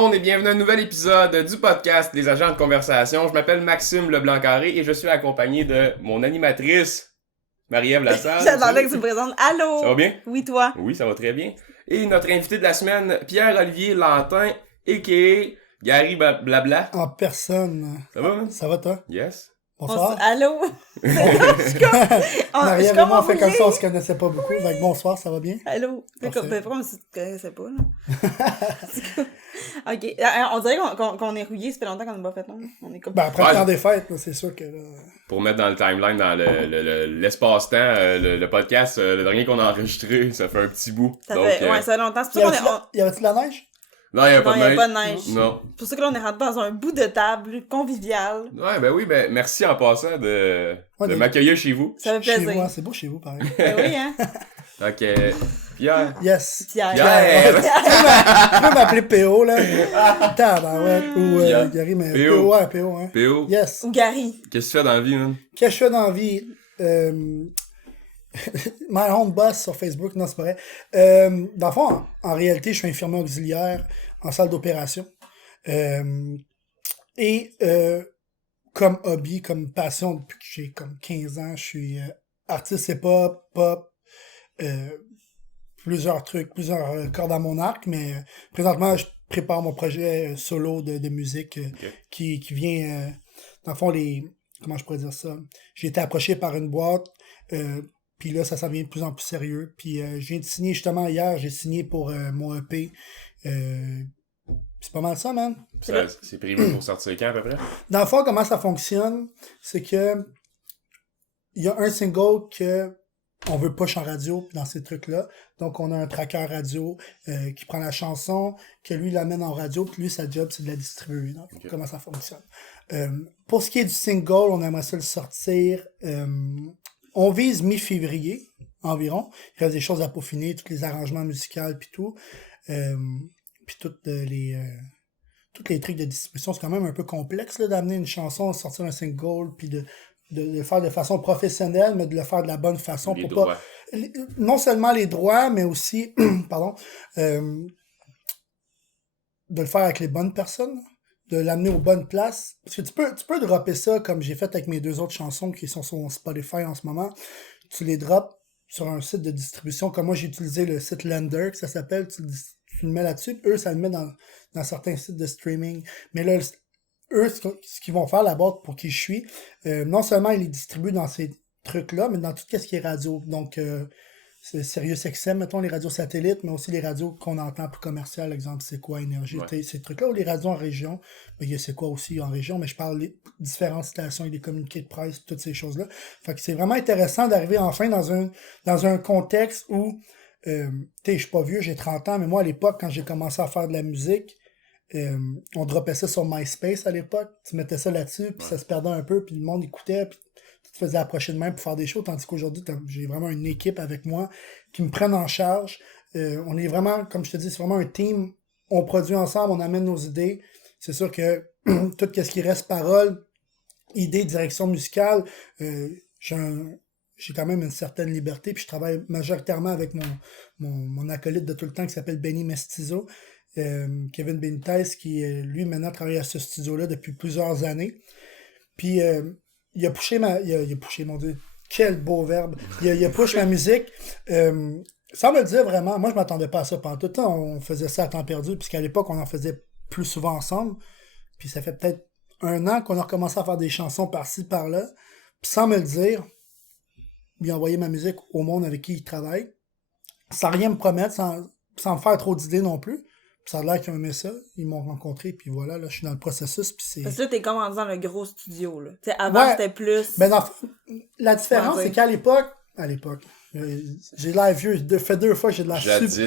monde et bienvenue à un nouvel épisode du podcast Les Agents de Conversation. Je m'appelle Maxime Leblanc-Carré et je suis accompagné de mon animatrice, Marie-Ève Lassalle. J'attendais que tu me présentes. Allô? Ça va bien? Oui, toi? Oui, ça va très bien. Et notre invité de la semaine, Pierre-Olivier Lantin, a.k.a. Gary Blabla. En personne. Ça va, man? Ça va, toi? Yes. Bonsoir. Allô? Marie-Ève et moi, on fait comme ça, on se connaissait pas beaucoup. Fait que bonsoir, ça va bien? Allô? Parfait. Pourquoi on se connaissait pas, là? Ok. On dirait qu'on est rouillé, ça fait longtemps qu'on n'a pas fait, non? On est comme... Ben, après le temps des fêtes, là, c'est sûr que là... Pour mettre dans le timeline, dans l'espace-temps, le podcast, le dernier qu'on a enregistré, ça fait un petit bout. Ça Donc, fait longtemps. C'est pour ça qu'on est... Y avait-tu de la neige? Non, il n'y a Non, pas il n'y a de pas neige. de neige. Non. C'est pour ça que là, on est rentré dans un bout de table convivial. Ouais, ben oui, ben merci en passant de Ouais, m'accueillir chez vous. Ça fait Chez plaisir. vous, c'est beau chez vous, pareil. Ben oui, hein? Donc, Pierre. Yes. Pierre. Tu peux m'appeler PO, là. Tabarouette. Ou Pierre. Gary, mais PO. PO, ouais, PO, hein. PO, Yes. Ou Gary. qu'est-ce que tu fais dans la vie, man? Qu'est-ce que je fais dans la vie? My Own Boss sur Facebook, non, c'est pas vrai. Dans le fond, en réalité, je suis infirmier auxiliaire en salle d'opération. Comme hobby, comme passion, depuis que j'ai comme 15 ans, je suis artiste hip-hop, pop, plusieurs trucs, plusieurs cordes à mon arc, mais présentement, je prépare mon projet solo de musique qui vient, dans le fond, comment je pourrais dire ça? J'ai été approché par une boîte, puis là, ça s'en vient de plus en plus sérieux. Puis je viens de signer, justement, hier, j'ai signé pour mon EP. C'est pas mal ça, man. C'est prévu pour sortir quand, à peu près? Dans le fond, comment ça fonctionne, c'est que il y a un single que on veut push en radio dans ces trucs-là. Donc, on a un tracker radio qui prend la chanson, que lui l'amène en radio, puis lui, sa job, c'est de la distribuer. Donc, comment ça fonctionne. Pour ce qui est du single, on aimerait ça le sortir. On vise mi-février environ. Il reste des choses à peaufiner, tous les arrangements musicaux, puis tout. Puis tous les trucs de distribution. C'est quand même un peu complexe là, d'amener une chanson, sortir un single, puis de le faire de façon professionnelle, mais de le faire de la bonne façon. Les pour droits. pas non seulement les droits, mais aussi pardon, de le faire avec les bonnes personnes, de l'amener aux bonnes places. Parce que tu peux dropper ça comme j'ai fait avec mes deux autres chansons qui sont sur Spotify en ce moment. Tu les drops sur un site de distribution, comme moi j'ai utilisé le site Lender, que ça s'appelle, tu le mets là-dessus, puis eux, ça le met dans certains sites de streaming. Mais là, eux, ce qu'ils vont faire, la boîte pour qui je suis, non seulement ils les distribuent dans ces trucs-là, mais dans tout ce qui est radio. Donc, c'est SiriusXM, mettons, les radios satellites, mais aussi les radios qu'on entend plus commerciales, exemple, c'est quoi, Énergie, ces trucs-là, ou les radios en région, mais il y a c'est quoi aussi en région, mais je parle des différentes stations et des communiqués de presse, toutes ces choses-là. Fait que c'est vraiment intéressant d'arriver enfin dans un contexte où je suis pas vieux, j'ai 30 ans, mais moi, à l'époque, quand j'ai commencé à faire de la musique, on droppait ça sur MySpace à l'époque, tu mettais ça là-dessus, puis ça se perdait un peu, puis le monde écoutait, puis tu te faisais approcher de même pour faire des shows, tandis qu'aujourd'hui, j'ai vraiment une équipe avec moi qui me prennent en charge. On est vraiment, comme je te dis, c'est vraiment un team. On produit ensemble, on amène nos idées. C'est sûr que tout ce qui reste parole, idée, direction musicale, j'ai quand même une certaine liberté, puis je travaille majoritairement avec mon acolyte de tout le temps qui s'appelle Benny Mestizo, Kevin Benitez, qui lui maintenant travaille à ce studio-là depuis plusieurs années. Puis il a poussé mon Dieu, quel beau verbe. Il a push ma musique. Sans me le dire vraiment, moi je m'attendais pas à ça pendant tout le temps. On faisait ça à temps perdu, puisqu'à l'époque on en faisait plus souvent ensemble. Puis ça fait peut-être 1 an qu'on a recommencé à faire des chansons par-ci, par-là. Puis sans me le dire, il a envoyé ma musique au monde avec qui il travaille, sans rien me promettre, sans me faire trop d'idées non plus. Puis ça a l'air qu'ils ont aimé ça, ils m'ont rencontré, puis voilà, là, je suis dans le processus. Puis c'est... Parce que là, t'es comme rendu dans le gros studio, là. T'sais, avant, c'était plus... Ben, la différence, c'est qu'à l'époque, j'ai l'air vieux, fait 2 fois, j'ai de la Jadis.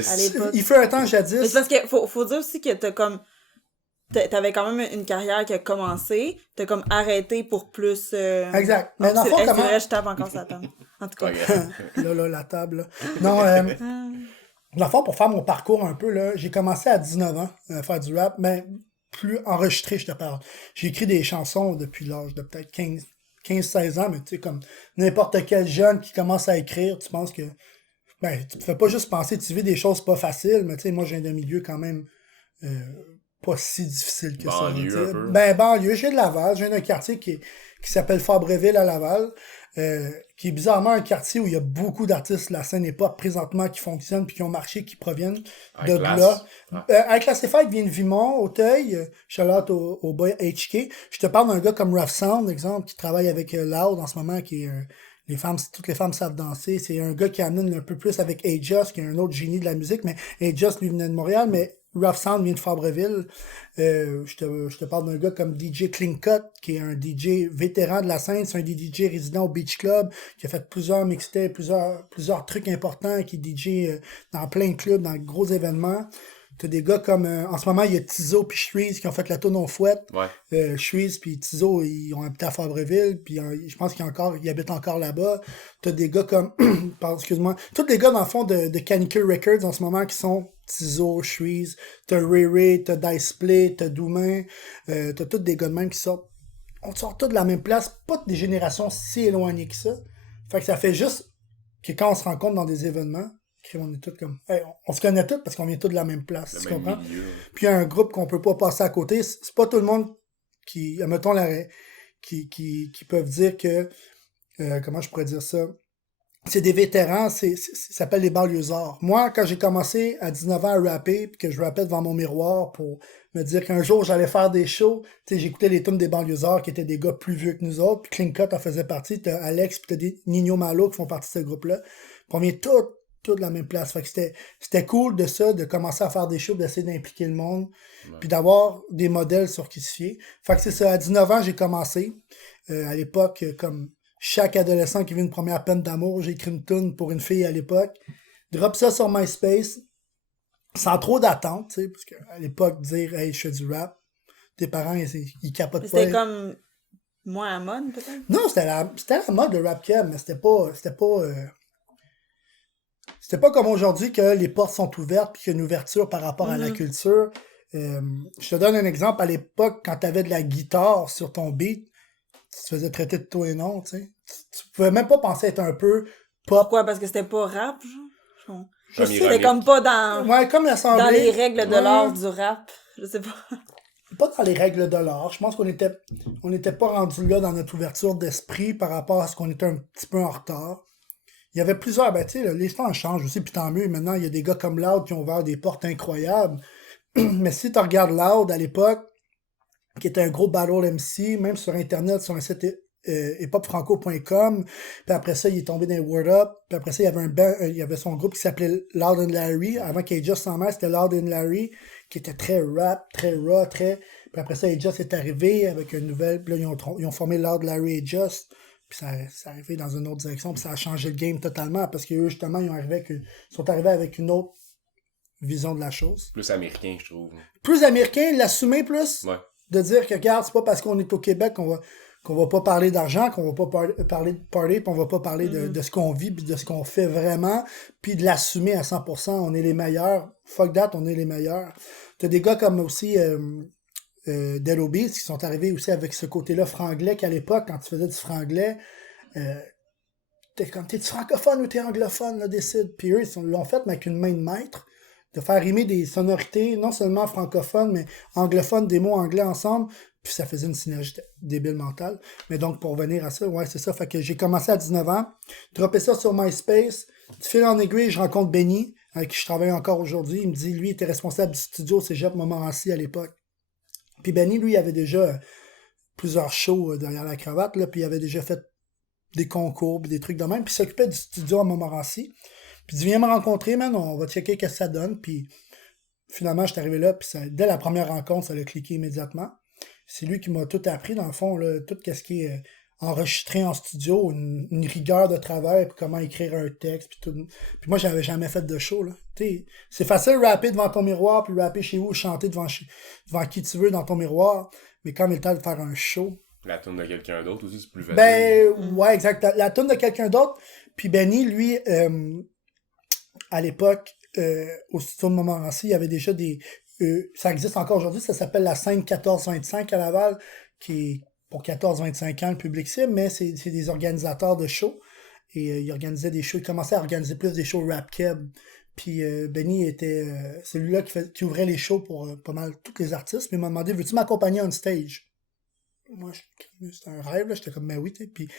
Il fait un temps jadis. Mais c'est parce que faut dire aussi que t'avais quand même une carrière qui a commencé, t'as comme arrêté pour plus... Exact. Mais dans le fond, c'est comment... vrai, je tape encore sa table. En tout cas. là, la table, là. Non, dans le fond, pour faire mon parcours un peu, là, j'ai commencé à 19 ans à faire du rap, mais plus enregistré, je te parle. J'ai écrit des chansons depuis l'âge de peut-être 15-16 ans, mais tu sais, comme n'importe quel jeune qui commence à écrire, tu penses que... Ben, tu te fais pas juste penser, tu vis des choses pas faciles, mais tu sais, moi, j'ai un milieu quand même pas si difficile que banlieue, ça. un peu. Ben, banlieue, j'ai de Laval. J'ai un quartier qui s'appelle Fabreville à Laval, qui est bizarrement un quartier où il y a beaucoup d'artistes de la scène hip-hop présentement qui fonctionnent puis qui ont marché, qui proviennent de là. Avec la CFA, vient de Vimont, Auteuil, shout-out au boy HK. Je te parle d'un gars comme Rough Sound, exemple, qui travaille avec Loud en ce moment, qui est toutes les femmes savent danser. C'est un gars qui amène un peu plus avec A-Just, qui est un autre génie de la musique, mais A-Just, lui, venait de Montréal, mais Rough Sound vient de Fabreville. Je te parle d'un gars comme DJ Clean Cut, qui est un DJ vétéran de la scène. C'est un des DJ résident au Beach Club, qui a fait plusieurs mixtapes, plusieurs trucs importants, qui est DJ dans plein de clubs, dans de gros événements. T'as des gars comme, en ce moment, il y a Tizo puis Shreeze qui ont fait la tourne au fouette. Ouais. Shreeze puis Tizo, ils ont habité à Fabreville, puis je pense qu'ils habitent encore là-bas. T'as des gars comme, pardon, excuse-moi, tous les gars, dans le fond, de Canicule Records en ce moment qui sont Tizo, Shreeze, t'as Ray Ray, t'as Dice Play, t'as Doumain, t'as tous des gars de même qui sortent. On sort tous de la même place, pas des générations si éloignées que ça. Fait que ça fait juste que quand on se rencontre dans des événements, on est tous comme. Hey, on se connaît tous parce qu'on vient tous de la même place. Tu comprends? Milieu. Puis il y a un groupe qu'on peut pas passer à côté. C'est pas tout le monde qui, admettons, qui peuvent dire que. Comment je pourrais dire ça? C'est des vétérans, ça s'appelle les banlieusards. Moi, quand j'ai commencé à 19 ans à rapper, puis que je rappais devant mon miroir pour me dire qu'un jour j'allais faire des shows, tu sais, j'écoutais les tunes des banlieusards qui étaient des gars plus vieux que nous autres, puis Clean Cut en faisait partie, t'as Alex, puis t'as des Nino Malo qui font partie de ce groupe-là. Puis on vient tout de la même place. Fait que c'était cool de ça, de commencer à faire des shows, d'essayer d'impliquer le monde, puis d'avoir des modèles sur qui se fier. Fait que c'est ça, à 19 ans, j'ai commencé. À l'époque, comme chaque adolescent qui vit une première peine d'amour, j'ai écrit une tune pour une fille à l'époque. Drop ça sur MySpace, sans trop d'attente, tu sais, parce qu'à l'époque, dire « Hey, je fais du rap », tes parents, ils capotent pas. C'était comme moins à mode, peut-être? Non, c'était la mode de rap cab, mais c'était pas comme aujourd'hui que les portes sont ouvertes puis qu'il y a une ouverture par rapport à la culture. Je te donne un exemple. À l'époque, quand tu avais de la guitare sur ton beat, tu te faisais traiter de toi et non, tu sais. Tu pouvais même pas penser être un peu pop. Pourquoi? Parce que c'était pas rap, genre? Je sais, C'était comme pas dans, ouais, comme l'assemblée. dans les règles de l'art du rap. Je sais pas. Pas dans les règles de l'art. Je pense qu'on était pas rendu là dans notre ouverture d'esprit par rapport à ce qu'on était un petit peu en retard. Il y avait plusieurs, ben tu sais, les temps changent aussi, puis tant mieux. Maintenant, il y a des gars comme Loud qui ont ouvert des portes incroyables. Mais si tu regardes Loud à l'époque, qui était un gros battle MC, même sur Internet, sur un site hiphopfranco.com, puis après ça, il est tombé dans les Word Up, puis après ça, il y avait son groupe qui s'appelait Loud and Larry, avant qu'il ait Just en mer, c'était Loud and Larry, qui était très rap, très raw, puis après ça, Just est arrivé avec une nouvelle, puis là, ils ont formé Loud Larry et Just, puis ça est arrivé dans une autre direction, puis ça a changé le game totalement, parce qu'eux, justement, ils sont arrivés avec une autre vision de la chose. Plus américain, je trouve. Plus américain, l'assumer plus. Ouais. De dire que, regarde, c'est pas parce qu'on est au Québec qu'on va pas parler d'argent, qu'on va pas parler de party, puis on va pas parler de ce qu'on vit, puis de ce qu'on fait vraiment, puis de l'assumer à 100%. On est les meilleurs. Fuck that, on est les meilleurs. T'as des gars comme aussi Dead Obies qui sont arrivés aussi avec ce côté-là franglais, qu'à l'époque, quand tu faisais du franglais, t'es-tu francophone ou t'es anglophone, là, décide. Puis eux, ils l'ont fait, mais avec une main de maître, de faire rimer des sonorités, non seulement francophones, mais anglophones, des mots anglais ensemble, puis ça faisait une synergie débile mentale. Mais donc, pour revenir à ça, ouais, c'est ça. Fait que j'ai commencé à 19 ans, dropé ça sur MySpace, de fil en aiguille, je rencontre Benny, avec qui je travaille encore aujourd'hui. Il me dit, lui, il était responsable du studio au Cégep Montmorency à l'époque. Puis Benny, lui, il avait déjà plusieurs shows derrière la cravate, là, puis il avait déjà fait des concours, puis des trucs de même, puis il s'occupait du studio à Montmorency. Puis il dit, viens me rencontrer, man, on va checker qu'est-ce que ça donne. Puis finalement, je suis arrivé là, puis dès la première rencontre, ça a cliqué immédiatement. C'est lui qui m'a tout appris, dans le fond, là, tout ce qui est enregistré en studio, une rigueur de travail, puis comment écrire un texte, puis tout. Puis moi, j'avais jamais fait de show, là. T'sais, c'est facile de rapper devant ton miroir, puis rapper chez vous, chanter devant qui tu veux dans ton miroir, mais quand il est le temps de faire un show... La tune de quelqu'un d'autre aussi, c'est plus facile. Ben, ouais, exact. La tune de quelqu'un d'autre. Puis Benny, lui... à l'époque, au studio de Montmorency, il y avait déjà ça existe encore aujourd'hui, ça s'appelle la scène 14-25 à Laval, qui est pour 14-25 ans le public cible, mais c'est des organisateurs de shows. Et ils organisaient des shows, ils commençaient à organiser plus des shows rap keb. Puis Benny était celui-là qui ouvrait les shows pour pas mal tous les artistes. Puis il m'a demandé, veux-tu m'accompagner on stage? Moi, c'était un rêve, là. J'étais comme, ben oui, tu sais. Puis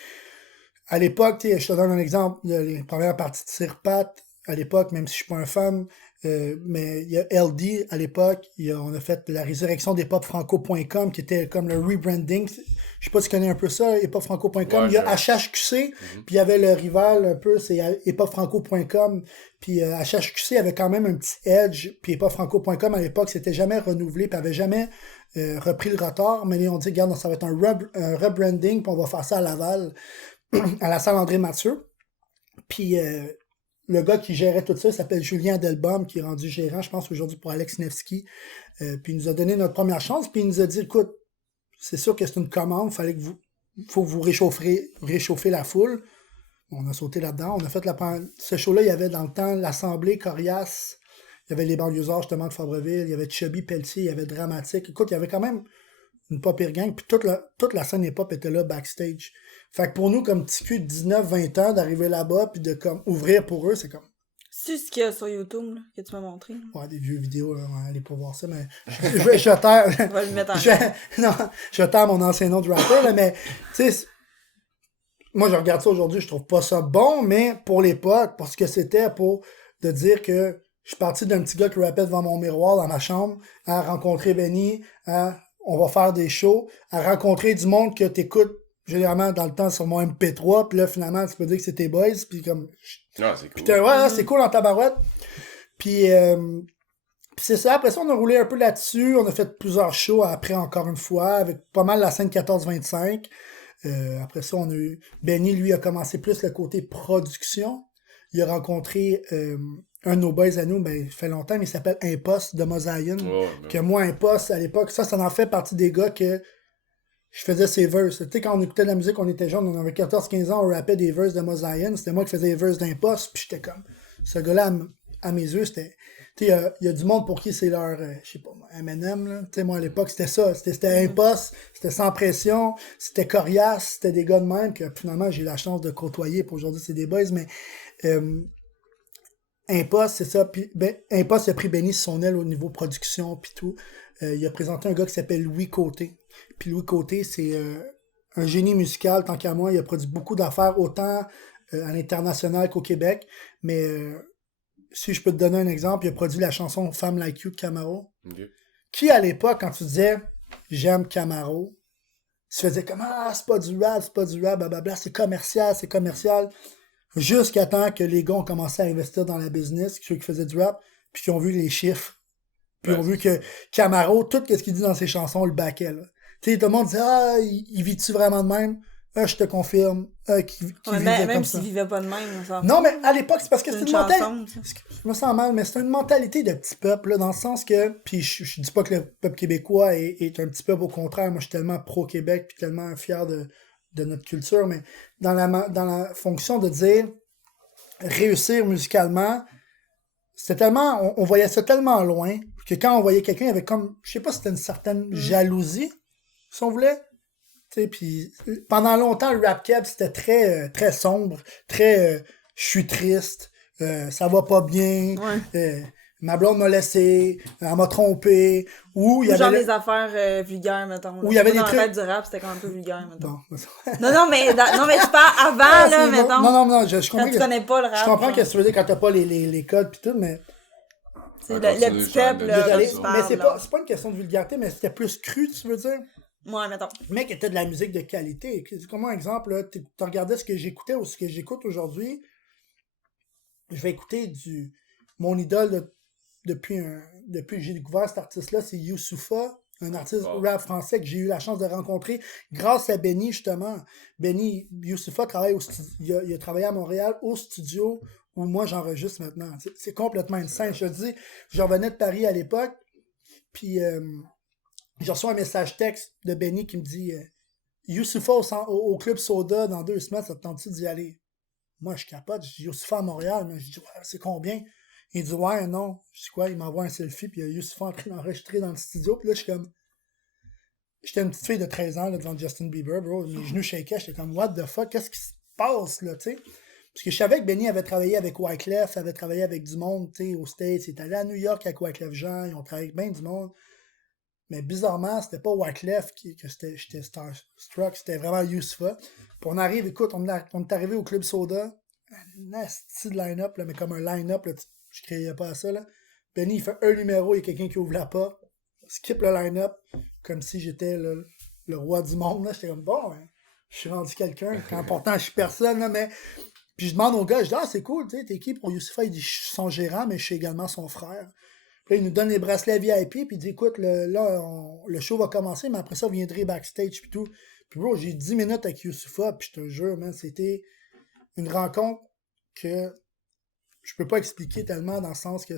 à l'époque, tu sais, je te donne un exemple, les premières parties de Sirpat, à l'époque, même si je suis pas un fan, mais il y a LD à l'époque, on a fait la résurrection d'hiphopfranco.com qui était comme le rebranding. Je sais pas si tu connais un peu ça, hiphopfranco.com. Ouais, il y a HHQC, puis il y avait le rival un peu, c'est hiphopfranco.com. Puis HHQC avait quand même un petit edge, puis hiphopfranco.com à l'époque, c'était jamais renouvelé, puis avait jamais repris le retard. Mais on dit, regarde, ça va être un rebranding, puis on va faire ça à Laval, à la salle André Mathieu. Puis le gars qui gérait tout ça s'appelle Julien Delbom, qui est rendu gérant, je pense, aujourd'hui pour Alex Nevsky. Puis il nous a donné notre première chance, puis il nous a dit, écoute, c'est sûr que c'est une commande, faut que vous réchauffez la foule. On a sauté là-dedans. On a fait ce show-là, il y avait dans le temps l'Assemblée, Corias, il y avait les banlieusards justement de Fabreville, il y avait Chubby Pelletier, il y avait Dramatique. Écoute, il y avait quand même une pas pire gang, puis toute la scène hip-hop était là backstage. Fait que pour nous, comme petit cul de 19-20 ans, d'arriver là-bas, puis de comme ouvrir pour eux, c'est comme... C'est ce qu'il y a sur YouTube, là, que tu m'as montré. Ouais, des vieux vidéos, là, on va aller pas voir ça, mais je taire... On va le mettre en non, je taire mon ancien nom de rapper, là, mais, tu sais, moi, je regarde ça aujourd'hui, je trouve pas ça bon, mais pour l'époque, parce que c'était pour de dire que je suis parti d'un petit gars qui rappait devant mon miroir dans ma chambre, à rencontrer Benny, on va faire des shows, à rencontrer du monde que t'écoutes généralement dans le temps sur mon MP3, puis là, finalement, tu peux dire que c'est tes boys, puis comme... Non, c'est cool. Puis ouais, c'est cool en tabarouette. Puis c'est ça, après ça, on a roulé un peu là-dessus, on a fait plusieurs shows après, encore une fois, avec pas mal la scène 14-25. Après ça, on a eu... Benny, lui, a commencé plus le côté production. Il a rencontré un de nos boys à nous, ben, il fait longtemps, mais il s'appelle Impost de Mosaïen. Oh, que moi, Impost, à l'époque, ça en fait partie des gars que je faisais ses verses. Tu sais, quand on écoutait de la musique, on était jeunes, on avait 14-15 ans, on rappait des verses de Mosaïen. C'était moi qui faisais les verses d'Impost, puis j'étais comme... Ce gars-là, à mes yeux, c'était... Tu sais, il y a du monde pour qui c'est leur, je sais pas, M&M, là. Tu sais, moi, à l'époque, c'était ça. C'était Impost, c'était Sans Pression, c'était Corias, c'était des gars de même que, finalement, j'ai eu la chance de côtoyer. Pour aujourd'hui, c'est des boys, mais Impost, c'est ça. Puis, Impost, il a pris Benny sur son aile au niveau production, puis tout. Il a présenté un gars qui s'appelle Louis Côté. Puis Louis Côté, c'est un génie musical, tant qu'à moi. Il a produit beaucoup d'affaires, autant à l'international qu'au Québec. Mais... si je peux te donner un exemple, il a produit la chanson Femme Like You de Camaro. Okay. Qui, à l'époque, quand tu disais j'aime Camaro, tu faisais comme c'est pas du rap, blablabla, c'est commercial. Jusqu'à temps que les gars ont commencé à investir dans la business, ceux qui faisaient du rap, puis qui ont vu les chiffres, puis ont vu que Camaro, tout ce qu'il dit dans ses chansons, le backait. Tu sais, tout le monde disait il vit-tu vraiment de même? Je te confirme. Qui même comme s'il vivait pas de même. Ça. Non, mais à l'époque, c'est parce que c'est une mentalité. Je me sens mal, mais c'est une mentalité de petit peuple, là, dans le sens que. Puis je dis pas que le peuple québécois est un petit peuple, au contraire. Moi, je suis tellement pro-Québec, puis tellement fier de notre culture, mais dans la fonction de dire réussir musicalement, c'était tellement. On voyait ça tellement loin que quand on voyait quelqu'un, il y avait comme. Je sais pas si c'était une certaine jalousie, si on voulait. Puis pendant longtemps, le rap keb, c'était très, très sombre, très je suis triste, ça va pas bien, ma blonde m'a laissé, elle m'a trompé, ou il y avait... Genre des affaires vulgaires, mettons. Ou il y avait des trucs... trucs... du rap, c'était quand même un peu vulgaire, mettons. Bon. non, mais tu parles avant, là, mettons. Non, je comprends quand tu connais pas le rap. Je comprends ce que tu veux dire quand t'as pas les codes pis tout, mais... C'est le petit peuple, là, mais c'est pas une question de vulgarité, mais c'était plus cru, tu veux dire? Ouais, mettons. Le mec était de la musique de qualité. Comme un exemple, là, tu regardais ce que j'écoutais ou ce que j'écoute aujourd'hui. Je vais écouter mon idole depuis que j'ai découvert cet artiste-là, c'est Youssoupha, un artiste rap français que j'ai eu la chance de rencontrer grâce à Benny, justement. Benny, Youssoupha travaille il a travaillé à Montréal au studio où moi j'enregistre maintenant. C'est complètement insane. Je te dis, je revenais de Paris à l'époque, puis... j'ai reçu un message texte de Benny qui me dit Youssoupha au Club Soda dans 2 semaines, ça te tente-tu d'y aller? Moi, je capote. Je dis Youssoupha à Montréal. Mais je dis c'est combien? Il dit ouais, non. Je dis quoi? Il m'envoie un selfie, puis il y a Youssoupha en train d'enregistrer dans le studio. Puis là, je suis comme. J'étais une petite fille de 13 ans là, devant Justin Bieber, bro. Mes genoux shakaient. J'étais comme what the fuck? Qu'est-ce qui se passe, là, tu sais? Parce que je savais que Benny avait travaillé avec Wyclef, avait travaillé avec du monde, tu sais, aux States. Il est allé à New York avec Wyclef Jean, ils ont travaillé avec bien du monde. Mais bizarrement, c'était pas Wyclef que j'étais starstruck, c'était vraiment Youssoupha. Puis on arrive, écoute, on est arrivé au Club Soda, un nasty de line-up, là, mais comme un line-up, là, je ne créais pas à ça. Là. Benny, il fait un numéro, il y a quelqu'un qui ouvre la porte, skip le line-up, comme si j'étais le roi du monde. Là. J'étais comme, bon, hein, je suis rendu quelqu'un, quand pourtant je suis personne, là, mais... Puis je demande au gars, je dis, ah, c'est cool, tu sais, t'es qui pour Youssoupha? Il dit, je suis son gérant, mais je suis également son frère. Puis là, il nous donne les bracelets VIP, puis il dit, écoute, le show va commencer, mais après ça, vous viendrez backstage, puis tout. Puis bro, j'ai 10 minutes avec Youssoupha, puis je te jure, man, c'était une rencontre que je peux pas expliquer tellement dans le sens que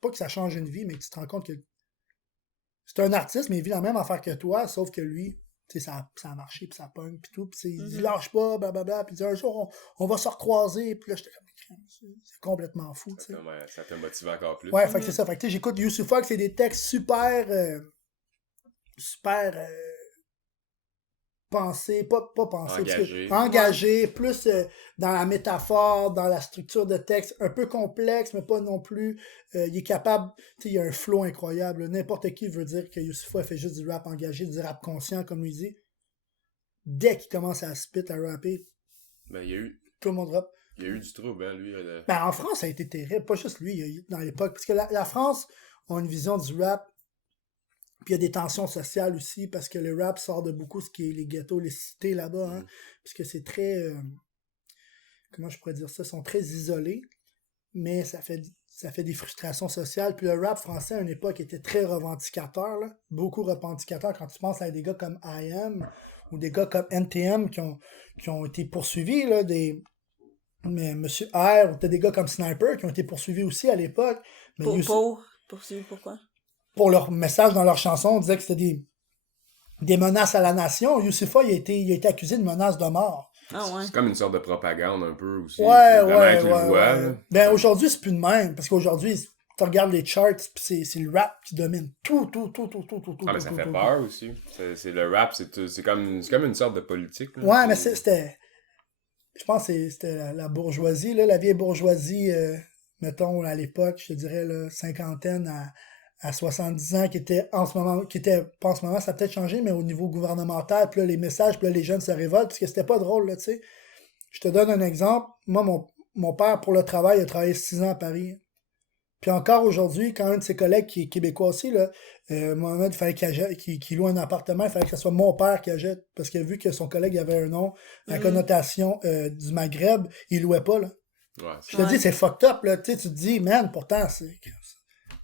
pas que ça change une vie, mais que tu te rends compte que c'est un artiste, mais il vit la même affaire que toi, sauf que lui, tu sais, ça a marché, puis ça pogne, puis tout, puis il dit, lâche pas, blablabla, puis il dit, un jour, on va se recroiser, puis là, j'étais comme, c'est complètement fou, tu sais. Ça t'a motivé encore plus. Ouais, fait que c'est ça, fait que j'écoute Youssoupha, que c'est des textes super pensés, pas pensés, engagés, plus dans la métaphore, dans la structure de texte, un peu complexe, mais pas non plus, il est capable, tu sais, il y a un flow incroyable, n'importe qui veut dire que Youssoupha fait juste du rap engagé, du rap conscient, comme lui dit. Dès qu'il commence à spit, à rapper, ben, tout le monde rappe. Il y a eu du trouble, hein, lui. Ben, en France, ça a été terrible. Pas juste lui, dans l'époque. Parce que la France a une vision du rap. Puis il y a des tensions sociales aussi. Parce que le rap sort de beaucoup ce qui est les ghettos, les cités là-bas. Hein, parce que c'est très... comment je pourrais dire ça? Ils sont très isolés. Mais ça fait des frustrations sociales. Puis le rap français, à une époque, était très revendicateur. Là. Beaucoup revendicateur. Quand tu penses à des gars comme I.M. ou des gars comme NTM qui ont été poursuivis, là, mais Monsieur R, ou t'as des gars comme Sniper qui ont été poursuivis aussi à l'époque. Poursuivis pourquoi? Pour leur message dans leur chanson, on disait que c'était des menaces à la nation. Youssoupha, il a été accusé de menaces de mort. Ah ouais. C'est comme une sorte de propagande un peu aussi. Ouais. Ben aujourd'hui, c'est plus de même. Parce qu'aujourd'hui, tu regardes les charts, puis c'est le rap qui domine tout. Ah, mais ça fait peur aussi. C'est le rap, c'est comme une sorte de politique. Là. Ouais, mais c'était... Je pense que c'était la bourgeoisie, là, la vieille bourgeoisie, mettons, à l'époque, je te dirais, là, cinquantaine à 70 ans, qui était, pas en ce moment, ça a peut-être changé, mais au niveau gouvernemental, puis là, les messages, puis là, les jeunes se révoltent, parce que c'était pas drôle, là, tu sais. Je te donne un exemple. Moi, mon père, pour le travail, il a travaillé 6 ans à Paris. Puis encore aujourd'hui, quand un de ses collègues qui est québécois aussi, là, Mohamed, il fallait qu'il loue un appartement, il fallait que ce soit mon père qui achète, parce que vu que son collègue avait un nom, la connotation du Maghreb, il louait pas, là. Ouais, je te dis, c'est fucked up, là. Tu te dis, man, pourtant, c'est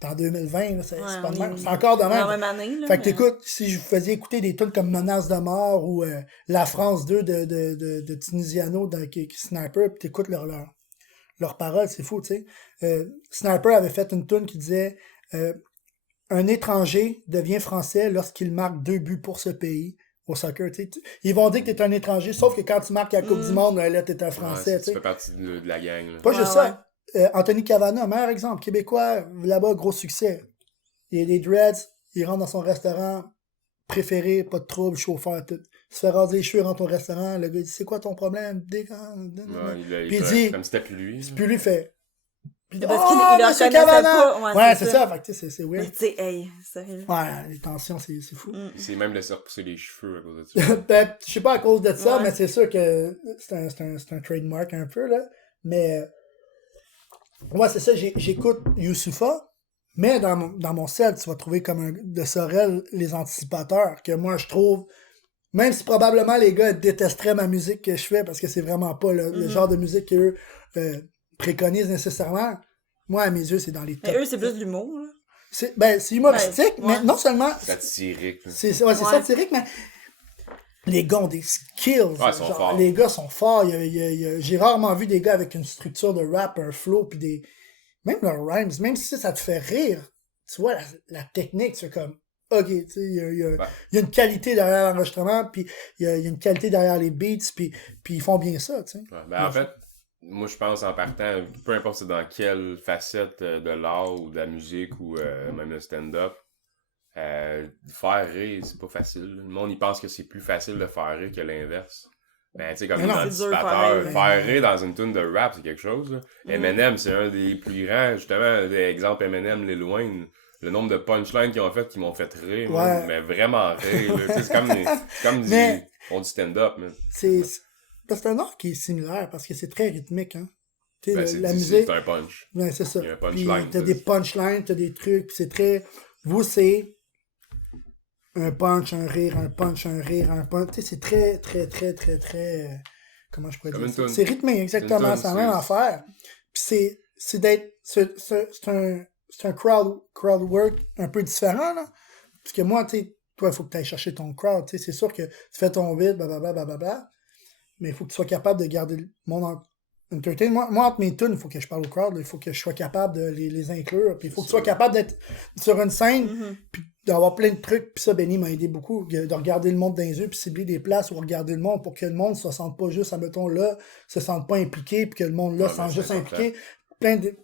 en 2020, là, c'est pas de même. C'est encore de même. La même année, là, fait que t'écoutes, si je vous faisais écouter des tunes comme Menace de mort ou La France 2 de Tunisiano qui Sniper, puis t'écoutes leurs paroles, c'est fou, tu sais. Sniper avait fait une tune qui disait un étranger devient français lorsqu'il marque 2 buts pour ce pays au soccer, tu sais. Ils vont dire que t'es un étranger, sauf que quand tu marques la Coupe du Monde, là, t'es un français, tu sais. Tu fais partie de la gang, là. Pas juste ça. Anthony Cavana, meilleur exemple, québécois, là-bas, gros succès. Il y a des dreads, il rentre dans son restaurant préféré, pas de trouble, chauffeur, tout. Il se fait raser les cheveux, rentre au restaurant, le gars dit, c'est quoi ton problème? Puis il dit, comme c'était plus lui. c'est plus lui, fait. Puis il dit, parce qu'il Monsieur Cavana! Pas. Ouais, c'est ça. Fait que c'est weird. Mais tu sais, hey, sérieux. Ouais, les tensions, c'est fou. C'est même de se repousser les cheveux à cause de ça. Ben, je sais pas à cause de ça, mais c'est sûr que c'est un trademark un peu, là. Mais, ouais, c'est ça, j'écoute Youssoupha, mais dans mon set, tu vas trouver comme de Sorel les Anticipateurs, que moi, je trouve, même si probablement les gars détesteraient ma musique que je fais, parce que c'est vraiment pas le genre de musique qu'eux préconisent nécessairement, moi, à mes yeux, c'est dans les top. Mais eux, c'est plus de l'humour, là. C'est humoristique, mais non seulement... Satirique. C'est satirique, mais... Les gars ont des skills. Ouais, ils sont forts. Les gars sont forts. J'ai rarement vu des gars avec une structure de rap, un flow, puis des... Même leurs rhymes, même si ça te fait rire, tu vois, la technique, c'est comme... OK, tu sais, il y a une qualité derrière l'enregistrement, puis il y a une qualité derrière les beats, puis ils font bien ça, tu sais. Ouais, ben en fait, moi je pense en partant, peu importe c'est dans quelle facette de l'art ou de la musique ou même le stand-up, faire rire, c'est pas facile. Le monde, il pense que c'est plus facile de faire rire que l'inverse. Ben, tu sais, comme Mais non, c'est dur, anticipateur, pareil. faire rire dans une tune de rap, c'est quelque chose, là. Eminem, c'est un des plus grands, justement, exemple Eminem, Lil Wayne. Le nombre de punchlines qu'ils ont fait qui m'ont fait rire, man, mais vraiment rire, là. Tu sais, c'est comme Mais- on dit stand-up, man. Parce que c'est un art qui est similaire, parce que c'est très rythmique, hein. Tu sais, Ben, la musique... c'est un punch. Ouais, c'est ça. Il y a un Puis punchline. t'as des punchlines, t'as des trucs, puis c'est très... Vous, c'est un punch, un rire, un punch, un rire, un punch. Tu sais, c'est très, très, très, très, très... comment je pourrais Comme dire une ça? toune. C'est rythmé, exactement. Une toune, C'est la même affaire. Puis c'est d'être... C'est un crowd work un peu différent, là. Parce que moi, tu sais, toi, il faut que tu ailles chercher ton crowd. Tu sais, c'est sûr que tu fais ton beat, blablabla, mais il faut que tu sois capable de garder le monde entertain. Moi, entre mes tunes, il faut que je parle au crowd, là. Il faut que je sois capable de les inclure, puis il faut que tu sois capable d'être sur une scène, puis d'avoir plein de trucs, puis ça, Benny m'a aidé beaucoup, de regarder le monde dans les yeux, puis cibler des places où regarder le monde, pour que le monde se sente pas juste, admettons, là, se sente pas impliqué, puis que le monde, là, se sente juste impliqué.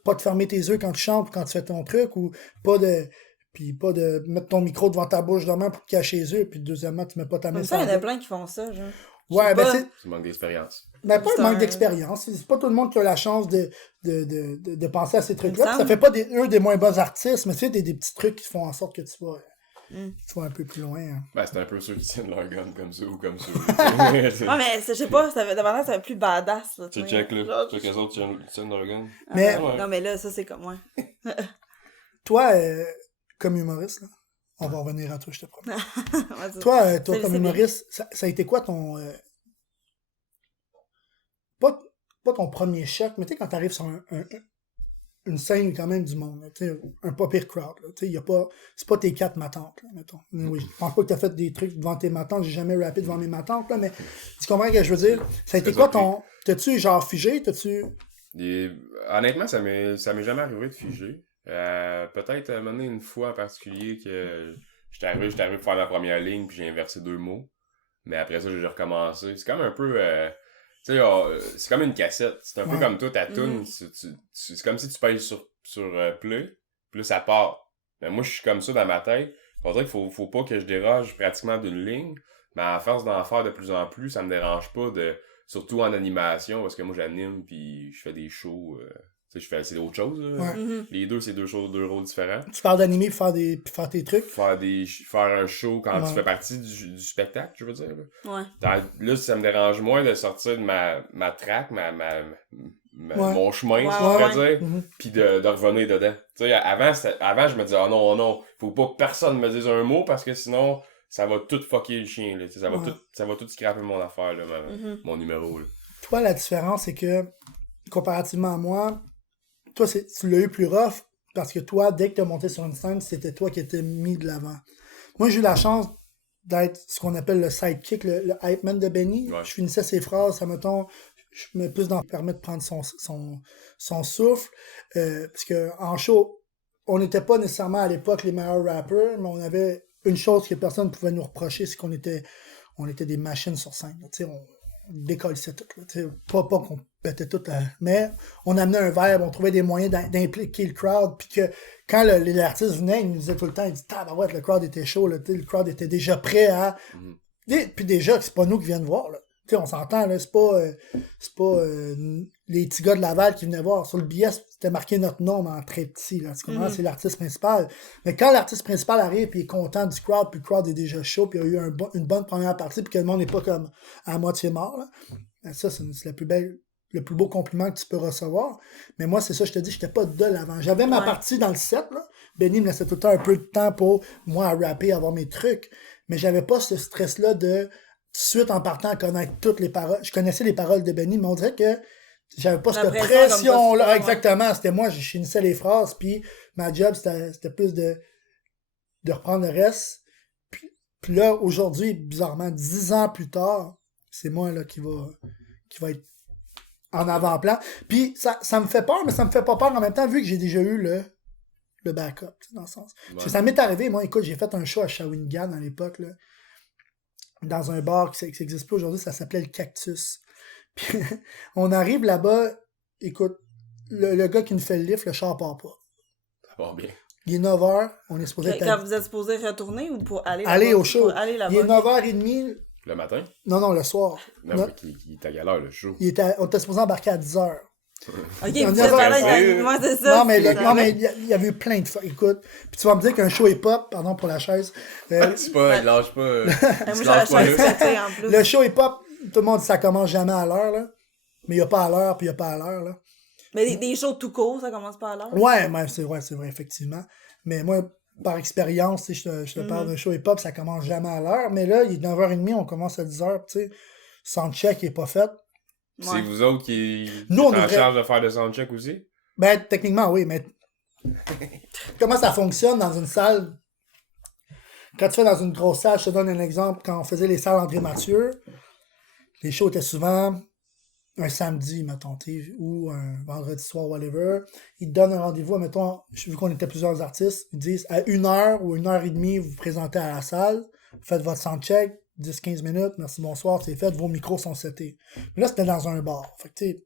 Pas de fermer tes yeux quand tu chantes ou quand tu fais ton truc, ou pas de mettre ton micro devant ta bouche demain pour te cacher les yeux, puis deuxièmement, tu mets pas ta main Comme sur ça, il y en la a plein qui font ça, genre. Ouais, sais ben pas. c'est... manque d'expérience. Ben, pas C'est un manque un- d'expérience. C'est pas tout le monde qui a la chance de penser à ces trucs-là. me Ça semble. fait pas eux des moins bons artistes, mais tu sais, des petits trucs qui font en sorte que tu vas un peu plus loin. Hein. Ben, c'est un peu ceux qui tiennent leur gun comme ça ou comme ça. Ouais, mais je sais pas, ça fait plus badass, là. Tu sais. check, là. Genre, Tu sais que les autres tiennent leur gun. Mais- Ouais. Non, mais là, ça, c'est comme moi. Toi, comme humoriste, là, on va revenir à toi, je te promets. Vas-y. Toi, C'est- comme c'est humoriste, ça a été quoi ton... pas ton premier choc, mais tu sais, quand t'arrives sur une scène quand même du monde, là, tu sais, un pas pire crowd, là, tu sais, c'est pas tes 4 matantes, là, mettons. Oui, je pense pas que t'as fait des trucs devant tes matantes, j'ai jamais rappé devant mes matantes, là, mais tu comprends ce que je veux dire? Ça a été Très quoi surpris. t'as-tu genre figé, Honnêtement, ça m'est jamais arrivé de figer. Peut-être à un moment donné, une fois en particulier que j'étais arrivé pour faire ma première ligne puis j'ai inversé 2 mots. Mais après ça, j'ai recommencé. C'est comme un peu... tu sais, c'est comme une cassette. C'est un peu Ouais. comme toi, ta tune. C'est comme si tu payes sur play, puis là, ça part. Mais moi, je suis comme ça dans ma tête. On dirait qu'il faut pas que je déroge pratiquement d'une ligne. Mais à force d'en faire de plus en plus, ça me dérange pas surtout en animation, parce que moi, j'anime, puis je fais des shows... tu sais, c'est autre chose, là. Ouais. Mhm. Les deux, c'est deux rôles différents. tu parles d'animer puis faire tes trucs? Faire un show quand Ouais. tu fais partie du spectacle, je veux dire. Là. Ouais. Là, ça me dérange moins de sortir de ma track, Ouais. mon chemin, si Ouais, on pourrait ouais. dire, Mhm. puis de revenir dedans. Tu sais, avant, je me disais, oh non, faut pas que personne me dise un mot, parce que sinon, ça va tout fucker le chien, là. Tu sais, ça va tout scraper mon affaire, là, mon numéro, là. Toi, la différence, c'est que, comparativement à moi, toi, tu l'as eu plus rough parce que toi, dès que tu as monté sur une scène, c'était toi qui étais mis de l'avant. Moi, j'ai eu la chance d'être ce qu'on appelle le sidekick, le hype man de Benny. Ouais. Je finissais ses phrases, ça mettons, je me plus d'en permettre de prendre son souffle. Parce que en show, on n'était pas nécessairement à l'époque les meilleurs rappers, mais on avait une chose que personne ne pouvait nous reprocher, c'est qu'on était des machines sur scène. Tu sais, on décollissait tout. Là, tu sais, pas qu'on pétait tout, mais on amenait un vibe, on trouvait des moyens d'impliquer le crowd, puis que quand l'artiste venait, il nous disait tout le temps, il dit « Tabarouette, le crowd était chaud, là, le crowd était déjà prêt à... Puis déjà, c'est pas nous qui viennent voir, là. T'sais, on s'entend, là, c'est pas les petits gars de Laval qui venaient voir. Sur le billet, c'était marqué notre nom, mais en très petit, là. Tu comprends? C'est l'artiste principal. Mais quand l'artiste principal arrive, puis il est content du crowd, puis le crowd est déjà chaud, puis il y a eu une bonne première partie, puis que le monde n'est pas comme à moitié mort, là. Ben, ça, c'est le plus beau compliment que tu peux recevoir. Mais moi, c'est ça, je te dis, j'étais pas de l'avant. J'avais ma partie dans le set, là. Benny me laissait tout le temps un peu de temps pour moi à rapper, avoir mes trucs. Mais j'avais pas ce stress-là de tout de suite en partant à connaître toutes les paroles. Je connaissais les paroles de Benny, mais on dirait que j'avais pas cette pression-là. Ouais. Exactement. C'était moi, je finissais les phrases, puis ma job, c'était plus de reprendre le reste. Puis là, aujourd'hui, bizarrement, 10 ans plus tard, c'est moi là qui va être en avant-plan. Puis ça me fait peur, mais ça me fait pas peur en même temps, vu que j'ai déjà eu le backup, dans le sens. Ouais. Parce que ça m'est arrivé, moi, écoute, j'ai fait un show à Shawinigan à l'époque, là, dans un bar qui n'existe plus aujourd'hui, ça s'appelait le Cactus. Puis on arrive là-bas, écoute, le gars qui nous fait le lift, le char part pas. Ça va bien. Il est 9h, on est supposé être Quand vous êtes supposé retourner ou pour aller aller là-bas? au show. Pour aller Il est là-bas. 9h30, Le matin? Non, le soir. Non, Non. mais il est à quelle heure, le show? On était supposé embarquer à 10h. Ok, On vous y êtes va. allé, moi, c'est ça. Non, mais c'est- il y avait eu plein de fois. Écoute, puis tu vas me dire qu'un show hip-hop, pardon pour la chaise, C'est pas, il lâche pas. Moi, Il je lâche pas, suis là. pété, en plus. le show hip-hop, tout le monde dit ça commence jamais à l'heure, là. Mais il n'y a pas à l'heure, puis il n'y a pas à l'heure, là. Mais des shows tout court, ça commence pas à l'heure. Ouais, mais c'est vrai, effectivement. Mais moi, par expérience, tu sais, je te parle d'un show hip-hop, ça commence jamais à l'heure. Mais là, il est 9h30, on commence à 10h, tu sais. Soundcheck n'est pas fait. C'est vous autres qui Nous, on êtes en devrait- charge de faire le soundcheck aussi? Ben, techniquement, oui, mais comment ça fonctionne dans une salle? Quand tu fais dans une grosse salle, je te donne un exemple, quand on faisait les salles André Mathieu, les shows étaient souvent un samedi, mettons, ou un vendredi soir, whatever. Ils te donnent un rendez-vous, mettons, vu qu'on était plusieurs artistes, ils disent à 1h ou 1h30, vous vous présentez à la salle, faites votre soundcheck, 10-15 minutes, merci, bonsoir, c'est fait, vos micros sont setés. Mais là, c'était dans un bar. Fait que, tu sais,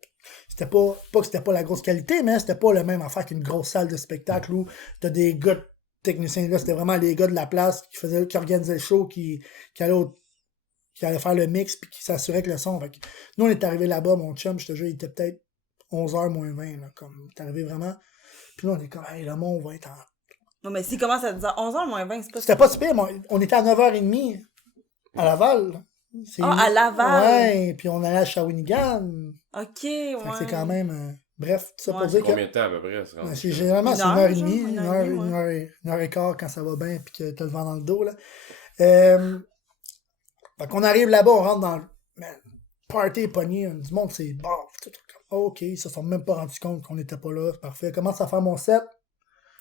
c'était pas que c'était pas la grosse qualité, mais c'était pas la même affaire qu'une grosse salle de spectacle où t'as des gars techniciens, là, c'était vraiment les gars de la place qui organisaient le show, qui allaient faire le mix, puis qui s'assuraient que le son. Fait que nous, on est arrivé là-bas, mon chum, je te jure, il était peut-être 11h moins 20, là, comme, t'es arrivé vraiment. Puis là, on est comme, hey, le monde va être en. Non, mais s'il commence à 11h moins 20, c'est pas C'était pas super, mais on était à 9h30 à Laval. À Laval? Ouais, puis on allait à Shawinigan. Ok, Fait ouais. que c'est quand même. Bref, tout ça pour Ouais. dire que. Combien de temps à peu près? Généralement, c'est Une 1h30, heure, genre, une heure et quart quand ça va bien puis que t'as le vent dans le dos. Là. Fait qu'on arrive là-bas, on rentre dans le. Man, party pogné, du monde, c'est bon. Ok, ils se sont même pas rendus compte qu'on n'était pas là. C'est parfait. Commence à faire mon set.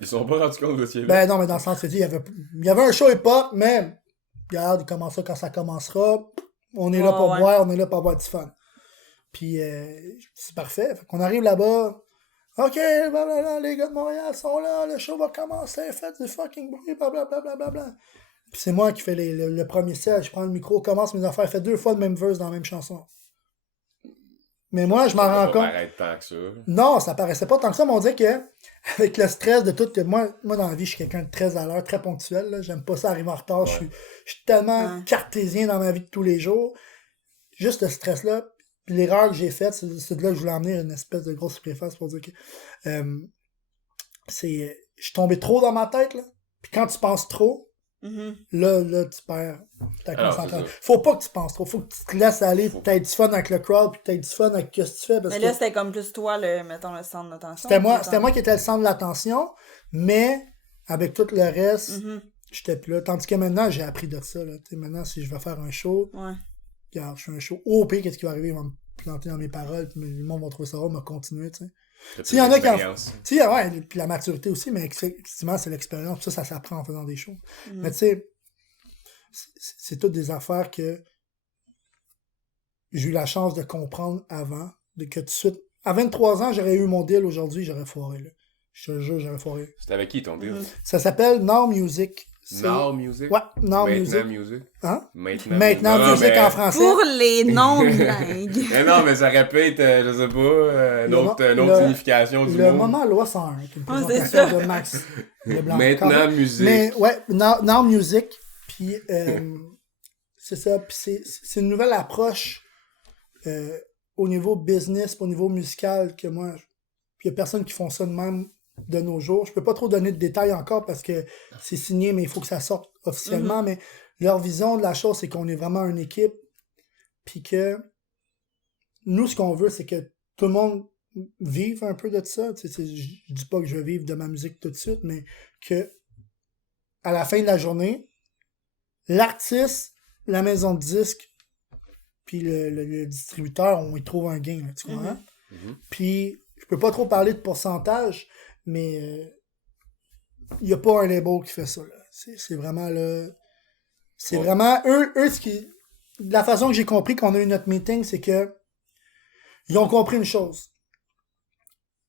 Ils se sont pas rendus compte de ce qu'il y avait. Ben non, mais dans le sens, il y avait un show hip-hop, mais regarde, il commence ça quand ça commencera. On est là pour boire, on est là pour avoir du fun. Puis c'est parfait. Fait qu'on arrive là-bas. Ok, blablabla, les gars de Montréal sont là, le show va commencer, faites du fucking bruit, blablabla. Puis c'est moi qui fais le premier set, je prends le micro, commence mes affaires, fais 2 fois le même verse dans la même chanson. Mais moi, je m'en rends compte. Ça paraît tant que ça. Non, ça paraissait pas tant que ça, mais on dirait que avec le stress de tout, que moi dans la vie, je suis quelqu'un de très à l'heure, très ponctuel. Là. J'aime pas ça arriver en retard. Ouais. Je suis tellement cartésien dans ma vie de tous les jours. Juste ce stress-là. Puis l'erreur que j'ai faite, c'est de là que je voulais emmener une espèce de grosse préface pour dire que je suis tombé trop dans ma tête. Là. Puis quand tu penses trop, là, tu perds ta concentration. Faut pas que tu penses trop. Faut que tu te laisses aller, que tu aies du fun avec le crowd, puis que tu aies du fun avec ce que tu fais. Parce mais là, c'était comme plus toi, mettons, le centre d'attention. C'était moi qui étais le centre de l'attention, mais avec tout le reste, j'étais plus là. Tandis que maintenant, j'ai appris de ça. Là. Maintenant, si je veux faire un show, regarde, je fais un show OP, qu'est-ce qui va arriver? Ils vont me planter dans mes paroles, puis le monde va trouver ça drôle, va continuer, tu sais. S'il y en a qui en... ouais, puis la maturité aussi, mais effectivement, c'est l'expérience. Ça s'apprend en faisant des shows. Mais tu sais, c'est toutes des affaires que j'ai eu la chance de comprendre avant, que tout de suite... À 23 ans, j'aurais eu mon deal aujourd'hui, j'aurais foiré, là. Je te jure, j'aurais foiré. C'était avec qui ton deal? Ça s'appelle Now Music. Now Music? Ouais, Now Music. Maintenant Music? Hein? Maintenant Music en français. Pour les non-bilingues. Mais non, mais ça répète, je sais pas, une autre signification du mot. Le moment loi 101, qui est une présentation de Max Leblanc. Maintenant Music. Mais ouais, Now Music. Puis c'est ça. Puis c'est une nouvelle approche au niveau business, au niveau musical que moi... Puis il y a personne qui font ça de même de nos jours. Je peux pas trop donner de détails encore parce que c'est signé, mais il faut que ça sorte officiellement. Mais leur vision de la chose, c'est qu'on est vraiment une équipe. Puis que nous, ce qu'on veut, c'est que tout le monde vive un peu de ça. Tu sais, je dis pas que je vais vivre de ma musique tout de suite, mais que à la fin de la journée, l'artiste, la maison de disques, puis le distributeur, on y trouve un gain. Là, tu comprends? Puis je peux pas trop parler de pourcentage, mais il n'y a pas un label qui fait ça. Là. C'est vraiment là. C'est vraiment eux la façon que j'ai compris qu'on a eu notre meeting, c'est que ils ont compris une chose.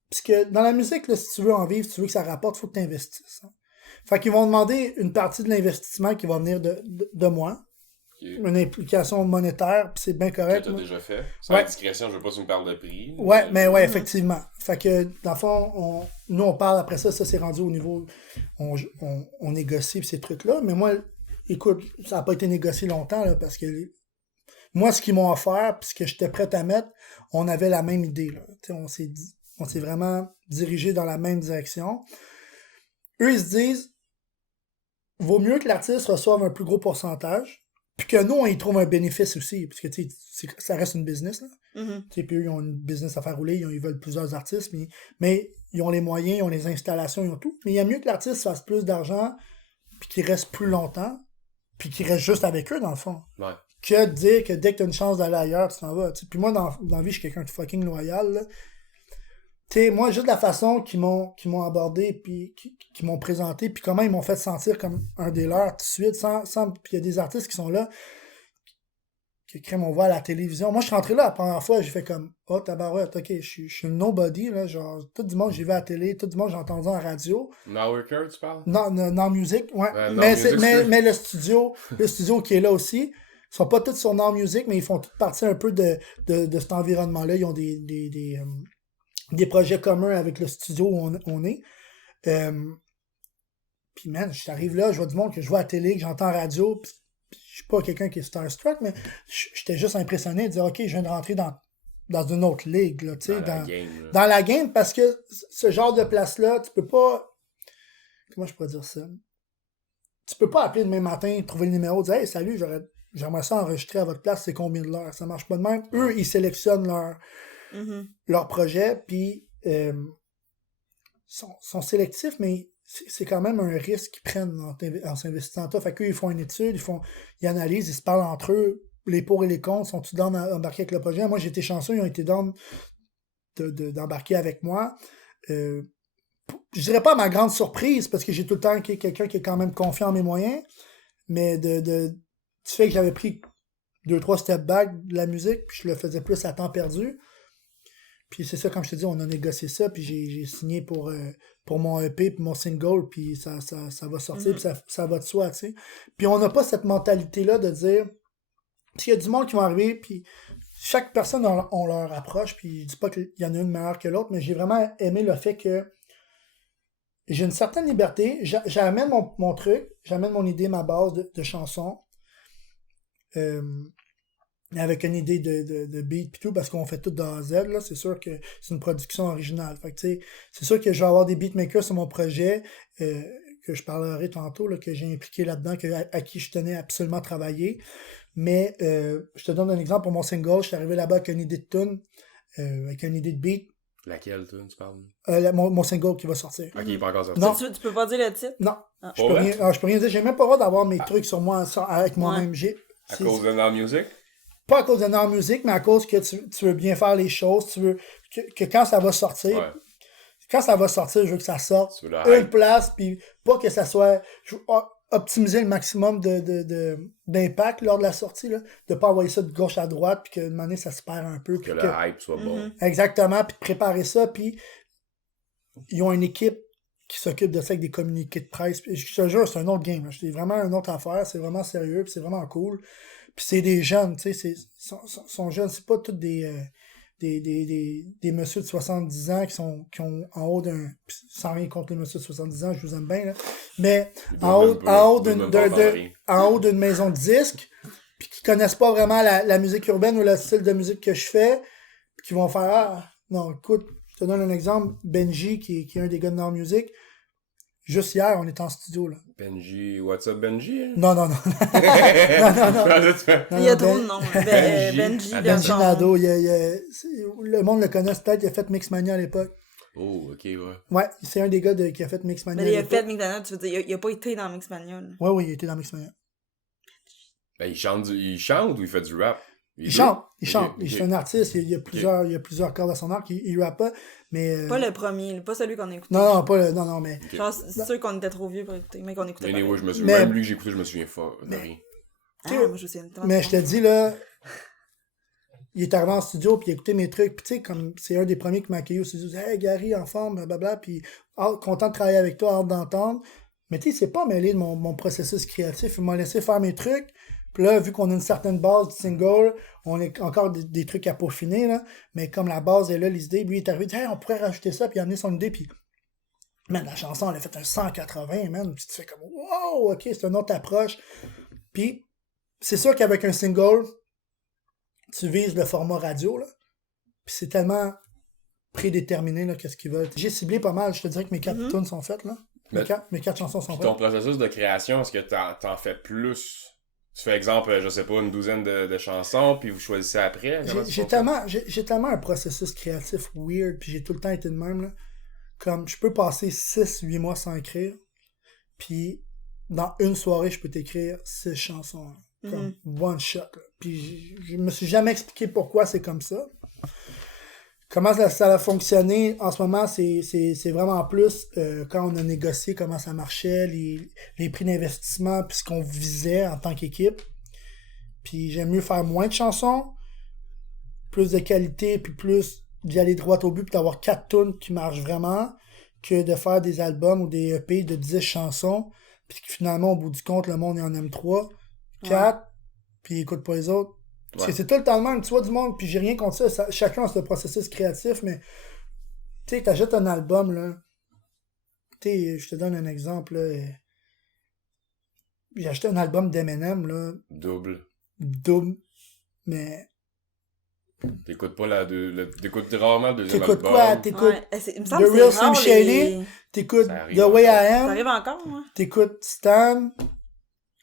Parce que dans la musique, là, si tu veux en vivre, si tu veux que ça rapporte, il faut que tu investisses. Hein. Fait qu'ils vont demander une partie de l'investissement qui va venir de moi. Une implication monétaire, puis c'est bien correct. Que tu as déjà fait. Sans discrétion, je veux pas que tu me parles de prix. Ouais, mais ouais, effectivement. Fait que, dans le fond, nous, on parle après ça, c'est rendu au niveau, on négocie ces trucs-là. Mais moi, écoute, ça n'a pas été négocié longtemps, là, parce que moi, ce qu'ils m'ont offert, puis ce que j'étais prêt à mettre, on avait la même idée, là. Tu sais, on s'est vraiment dirigé dans la même direction. Eux, ils se disent, vaut mieux que l'artiste reçoive un plus gros pourcentage, puis que nous, on y trouve un bénéfice aussi, parce que, tu sais, ça reste une business, là. Mhm. Tu sais, puis eux, ils ont une business à faire rouler, ils veulent plusieurs artistes, mais ils ont les moyens, ils ont les installations, ils ont tout. Mais il y a mieux que l'artiste fasse plus d'argent, puis qu'il reste plus longtemps, puis qu'il reste juste avec eux, dans le fond. Ouais. Que de dire que dès que tu as une chance d'aller ailleurs, tu t'en vas. T'sais. Puis moi, dans la vie, je suis quelqu'un de fucking loyal. Là. T'sais, moi, juste la façon qu'ils m'ont abordé, puis qu'ils m'ont présenté, puis comment ils m'ont fait sentir comme un des leurs tout de suite, puis il y a des artistes qui sont là, qui crèment on voit à la télévision. Moi, je suis rentré là la première fois, j'ai fait comme, oh, tabarouette, ok, je suis un nobody, là, genre, tout du monde, j'ai vu à la télé, tout du monde, j'ai entendu en radio. Now Worker, tu parles? Non, music, ouais. Mais le studio qui est là aussi, ils sont pas tous sur Now Music, mais ils font toute partie un peu de cet environnement-là. Ils ont des projets communs avec le studio où on est. Puis, man, j'arrive là, je vois du monde que je vois à la télé, que j'entends en radio, puis je suis pas quelqu'un qui est starstruck, mais j'étais juste impressionné de dire, OK, je viens de rentrer dans une autre ligue, là, tu sais, dans la game, parce que ce genre de place-là, tu peux pas, comment je pourrais dire ça? Tu peux pas appeler demain matin, trouver le numéro, dire, hey, salut, j'aimerais ça enregistrer à votre place, c'est combien de l'heure? Ça marche pas de même. Eux, ils sélectionnent leur projet, puis sont sélectifs, mais c'est quand même un risque qu'ils prennent en s'investissant en toi. Fait qu'eux, ils font une étude, ils analysent, ils se parlent entre eux, les pour et les contre, sont-ils down d'embarquer avec le projet? Moi, j'ai été chanceux, ils ont été down d'embarquer avec moi. Je dirais pas à ma grande surprise, parce que j'ai tout le temps quelqu'un qui est quand même confiant en mes moyens, mais du fait que j'avais pris 2-3 step back de la musique, puis je le faisais plus à temps perdu. Puis c'est ça, comme je te dis, on a négocié ça, puis j'ai signé pour mon EP, puis mon single, puis ça va sortir, puis ça va de soi, tu sais. Puis on n'a pas cette mentalité-là de dire, parce qu'il y a du monde qui va arriver, puis chaque personne on leur approche, puis je dis pas qu'il y en a une meilleure que l'autre, mais j'ai vraiment aimé le fait que j'ai une certaine liberté, j'amène mon truc, j'amène mon idée, ma base de chanson, avec une idée de beat pis tout, parce qu'on fait tout de A à Z, là, c'est sûr que c'est une production originale. Fait que, tu sais, c'est sûr que je vais avoir des beatmakers sur mon projet, que je parlerai tantôt, là, que j'ai impliqué là-dedans, à qui je tenais absolument à travailler. Mais, je te donne un exemple pour mon single, je suis arrivé là-bas avec une idée de tune, avec une idée de beat. Laquelle, toi, tu parles? Mon single qui va sortir. Ok, il est pas encore sorti. Non. Tu peux pas dire le titre? Non. Ah. Je peux rien dire. J'ai même pas le droit d'avoir mes trucs sur moi, avec moi-même. À cause de Now Music? Pas à cause de Now Music, mais à cause que tu veux bien faire les choses, tu veux que quand ça va sortir, je veux que ça sorte une place, puis pas que ça soit... Je veux optimiser le maximum d'impact lors de la sortie, là, de pas envoyer ça de gauche à droite, puis que de manière ça se perd un peu. Que le hype soit bon. Exactement, puis de préparer ça, puis ils ont une équipe qui s'occupe de ça avec des communiqués de presse. Puis, je te jure, c'est un autre game. C'est vraiment une autre affaire, c'est vraiment sérieux, puis c'est vraiment cool. Puis c'est des jeunes, tu sais, sont jeunes, c'est pas tous des messieurs de 70 ans qui ont en haut d'un... Sans rien contre les messieurs de 70 ans, je vous aime bien, là. Mais en haut d'une maison de disques, puis qui connaissent pas vraiment la musique urbaine ou le style de musique que je fais, puis qui vont faire « Ah, non, écoute, je te donne un exemple. Benji, qui est un des gars de Now Music, juste hier, on était en studio, là. Benji, what's up Benji? Non. non. Il y a trop de noms. Benji. Benji Nadeau, le monde le connaît peut-être, il a fait Mixmania à l'époque. Oh, ok, ouais. Ouais, c'est un des gars qui a fait Mixmania. Mais il a fait Mixmania, tu veux dire, il a pas été dans Mixmania. Oui, il a été dans Mixmania. Ben, il chante ou il fait du rap? Il chante. C'est un artiste, il y a plusieurs cordes à son arc, il rappe pas, mais... Pas le premier, pas celui qu'on a écouté. Non, mais... Genre, c'est sûr qu'on était trop vieux pour écouter, mais qu'on écoutait pas. Même lui que j'ai écouté, je me souviens pas de rien. Moi, je sais. Mais je te dis, là, il est arrivé en studio, puis il a écouté mes trucs, puis tu sais, comme c'est un des premiers qui m'a accueilli au studio, il dit « Hey, Gary, en forme, blablabla, puis content de travailler avec toi, hâte d'entendre. » Mais tu sais, c'est pas mêlé de mon processus créatif, il m'a laissé faire mes trucs. Puis là, vu qu'on a une certaine base du single, on a encore des trucs à peaufiner, là. Mais comme la base est là, l'idée, lui, il est arrivé, il dit, hey, on pourrait rajouter ça, puis amener son idée, puis, man, la chanson, elle a fait un 180, man. Puis tu fais comme, wow, ok, c'est une autre approche. Puis, c'est sûr qu'avec un single, tu vises le format radio, là. Puis c'est tellement prédéterminé, là, qu'est-ce qu'ils veulent. J'ai ciblé pas mal, je te dirais que mes 4 tunes sont faites, là. Mes quatre chansons sont Puis ton faites. processus de création, est-ce que t'en fais plus? Tu fais exemple, je sais pas, une douzaine de chansons, puis vous choisissez après? J'ai tellement un processus créatif weird, puis j'ai tout le temps été de même, là. Comme, je peux passer 6-8 mois sans écrire, puis dans une soirée, je peux t'écrire 6 chansons, là. Comme one shot, là. Puis je me suis jamais expliqué pourquoi c'est comme ça. Comment ça a fonctionné en ce moment, c'est vraiment plus quand on a négocié comment ça marchait, les prix d'investissement, puis ce qu'on visait en tant qu'équipe. Puis j'aime mieux faire moins de chansons, plus de qualité, puis plus d'y aller droit au but, puis d'avoir 4 tunes qui marchent vraiment, que de faire des albums ou des EP de 10 chansons, puis finalement, au bout du compte, le monde il en aime 3, 4, puis il écoute pas les autres. Parce que c'est tout le temps le même, tu vois, du monde, puis j'ai rien contre ça, chacun a ce processus créatif, mais tu sais, t'achètes un album, là, tu sais, je te donne un exemple, là, j'ai acheté un album d'Eminem, là. Double, mais... T'écoutes pas t'écoutes rarement le deuxième T'écoutes album. quoi? T'écoutes il me semble The que c'est Real Slim rare, Shady? T'écoutes Ça arrive The Way I Ça Am? arrive encore, moi. T'écoutes Stan?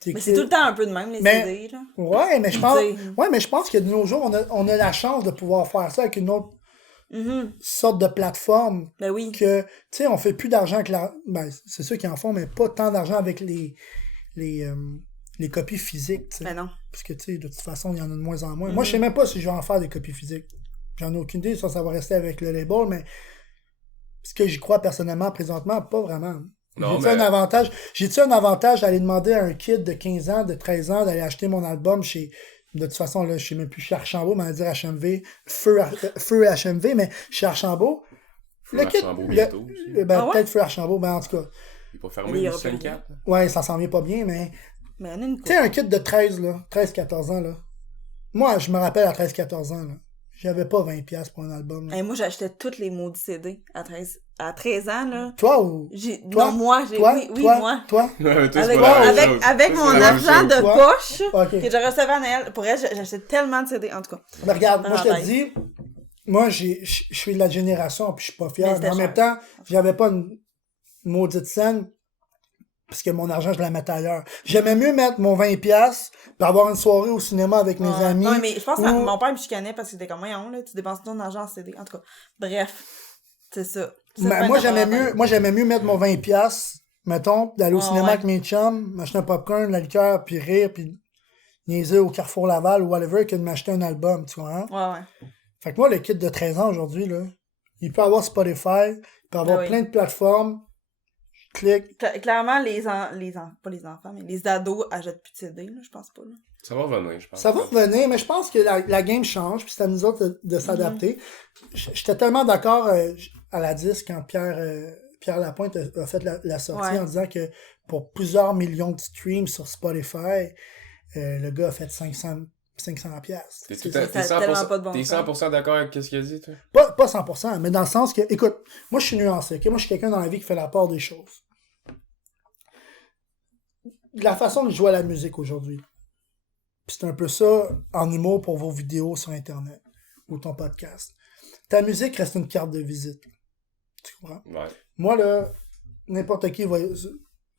Mais c'est tout le temps un peu de même, les CD, là. Ouais, mais je pense que de nos jours, on a la chance de pouvoir faire ça avec une autre sorte de plateforme. Ben oui. Que, tu sais, on fait plus d'argent avec ben, c'est ceux qui en font, mais pas tant d'argent avec les copies physiques, tu sais. Ben non. Parce que, tu sais, de toute façon, il y en a de moins en moins. Moi, je sais même pas si je vais en faire des copies physiques. J'en ai aucune idée, ça va rester avec le label, mais ce que j'y crois personnellement, présentement, pas vraiment. J'ai-tu un avantage d'aller demander à un kid de 15 ans, de 13 ans, d'aller acheter mon album chez... De toute façon, là, je sais même plus chez Archambault, mais on va dire HMV, Feu HMV, mais chez Archambault. Feu Archambault bientôt aussi. Peut-être Feu Archambault, mais en tout cas. Il est pas fermé le 54. Ouais, ça s'en vient pas bien, mais... Mais il y en a une tu sais, un kid de 13-14 ans, là. Moi, je me rappelle à 13-14 ans, là. J'avais pas 20$ pour un album. Moi, j'achetais tous les maudits CD à 13 ans, là. Toi ou... Non, moi, moi. Toi? Avec mon argent de poche que je recevais à Noël. Pour elle, j'achetais tellement de CD, en tout cas. Mais regarde, moi, je te dis, moi, je suis de la génération, puis je suis pas fier. Mais en même temps, j'avais pas une maudite scène, parce que mon argent, je la mettais ailleurs. J'aimais mieux mettre mon 20$ puis avoir une soirée au cinéma avec mes amis. Non, mais je pense que mon père me chicanait parce que c'était comme, voyons, là, tu dépenses ton argent en CD. En tout cas, bref, c'est ça. Moi, j'aimais mieux mettre mon 20$, mettons, d'aller au cinéma avec mes chums, m'acheter un popcorn, la liqueur, puis rire, puis niaiser au Carrefour Laval ou whatever, que de m'acheter un album, tu vois. Ouais. Fait que moi, le kid de 13 ans aujourd'hui, là, il peut avoir Spotify, il peut avoir plein de plateformes. Clique. Clairement, pas les enfants, mais les ados achètent plus de CD, là, je pense pas. Là. Ça va revenir, je pense. Ça va revenir, mais je pense que la game change, puis c'est à nous autres de s'adapter. J'étais tellement d'accord à la disque quand Pierre Lapointe a fait la sortie en disant que pour plusieurs millions de streams sur Spotify, le gars a fait 500$. T'es 100% d'accord avec ce qu'il a dit, toi? Pas 100%, mais dans le sens que, écoute, moi je suis nuancé, ok? Moi je suis quelqu'un dans la vie qui fait la part des choses. La façon de jouer à la musique aujourd'hui, puis c'est un peu ça en humour pour vos vidéos sur Internet ou ton podcast. Ta musique reste une carte de visite. Tu comprends? Ouais. Moi, là, n'importe qui va,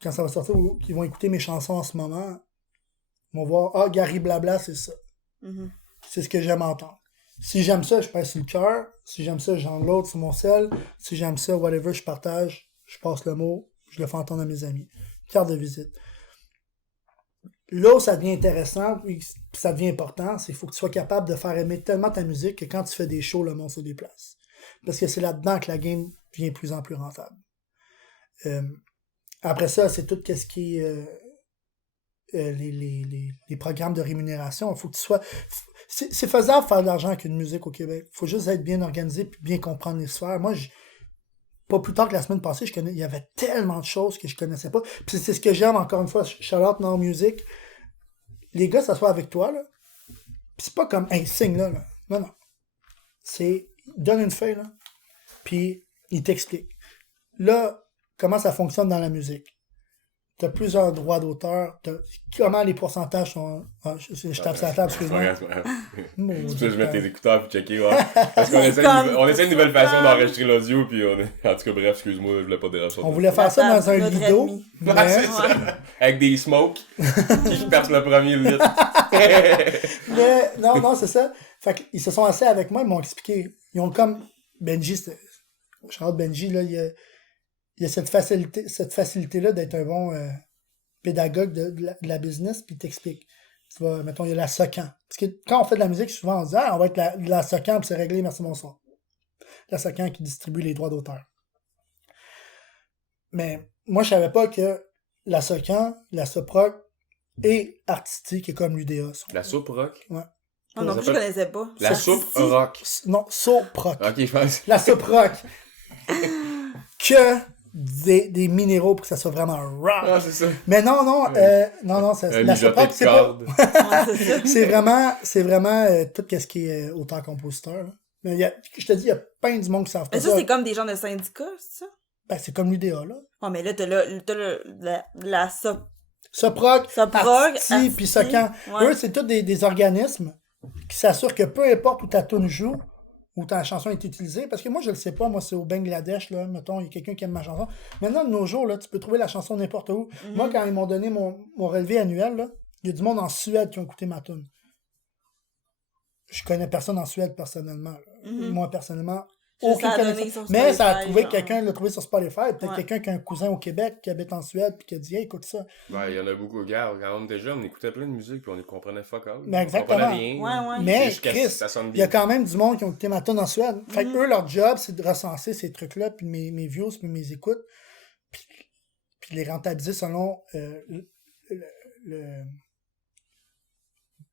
quand ça va sortir ou qui vont écouter mes chansons en ce moment, vont voir, Gary Blabla, c'est ça. C'est ce que j'aime entendre. Si j'aime ça, je passe sur le cœur. Si j'aime ça, j'en l'autre sur mon sel. Si j'aime ça, whatever, je partage. Je passe le mot. Je le fais entendre à mes amis. Carte de visite. Là où ça devient intéressant, puis ça devient important, c'est qu'il faut que tu sois capable de faire aimer tellement ta musique que quand tu fais des shows, le monde se déplace. Parce que c'est là-dedans que la game devient de plus en plus rentable. Après ça, c'est tout ce qui est les programmes de rémunération. Il faut que tu sois... C'est faisable de faire de l'argent avec une musique au Québec. Il faut juste être bien organisé et bien comprendre les sphères. Moi, pas plus tard que la semaine passée, il y avait tellement de choses que je connaissais pas. Puis c'est ce que j'aime, encore une fois, shout out Now Music. Les gars s'assoient avec toi, là. Puis c'est pas comme, hey, signe là. Non. C'est, donne une feuille, là. Puis il t'explique. Là, comment ça fonctionne dans la musique. t'as plusieurs droits d'auteur. Comment les pourcentages sont... je tape sur la table, excuse-moi. C'est pas grave. Maudit Tu peux je mettre tes temps. écouteurs puis checker, ouais. Parce qu'on essaie, on essaie une nouvelle façon d'enregistrer l'audio, puis on est... En tout cas, bref, excuse-moi, je voulais pas déranger. On voulait faire ça dans un Notre lido. ennemi. Ouais, c'est ça. Avec des smokes. Qui perce le premier litre. Mais, non, c'est ça. Fait qu'ils se sont assis avec moi, ils m'ont expliqué. Ils ont comme... Benji, Charles Benji, là, il y a cette facilité-là d'être un bon pédagogue de la business, puis il t'explique. Tu vois, mettons, il y a la SOCAN. Parce que quand on fait de la musique, souvent on se dit, on va être la SOCAN, puis c'est réglé, merci, bonsoir. La SOCAN qui distribue les droits d'auteur. Mais moi, je savais pas que la SOCAN, la SOPROC et Artistique, qui est comme l'UDA. La soupe rock? Ouais. Ah non, je connaissais pas. La soupe rock. Non, SOPROC. Ok, je pense. La SOPROC. Que des minéraux pour que ça soit vraiment rock. Ah, c'est ça. Mais non, c'est la SOPROC, c'est pas... c'est vraiment tout ce qui est auteur-compositeur. Là. Mais je te dis, il y a plein du monde qui savent pas Mais ça, c'est comme des gens de syndicats, c'est ça? Ben, c'est comme l'UDA, là. Oh, mais là, t'as la SOPROC, Artistique, puis SOCAN. Ouais. Eux, c'est tous des organismes qui s'assurent que peu importe où ta tune joue, où ta chanson est utilisée, parce que moi, je le sais pas, moi, c'est au Bangladesh, là, mettons, il y a quelqu'un qui aime ma chanson. Maintenant, de nos jours, là, tu peux trouver la chanson n'importe où. Mm-hmm. Moi, quand ils m'ont donné mon relevé annuel, là, il y a du monde en Suède qui ont écouté ma tune. Je connais personne en Suède, personnellement. Mm-hmm. Moi, personnellement, Juste aucune à donner connaissance. sur Mais ça a Spotify, trouvé genre. quelqu'un l'a trouvé sur Spotify, peut-être Ouais. quelqu'un qui a un cousin au Québec qui habite en Suède, puis qui a dit, hey, écoute ça. Ouais, il y en a beaucoup. Regarde, quand on était jeunes, on écoutait plein de musique, puis on ne comprenait fuck all. Ben, exactement. On comprenait rien. Ouais. Mais, C'est juste que Chris, ça sonne il y a bien. quand même du monde qui ont écouté ma tune en Suède. Fait que eux, leur job, c'est de recenser ces trucs-là, puis mes views, puis mes écoutes, puis les rentabiliser selon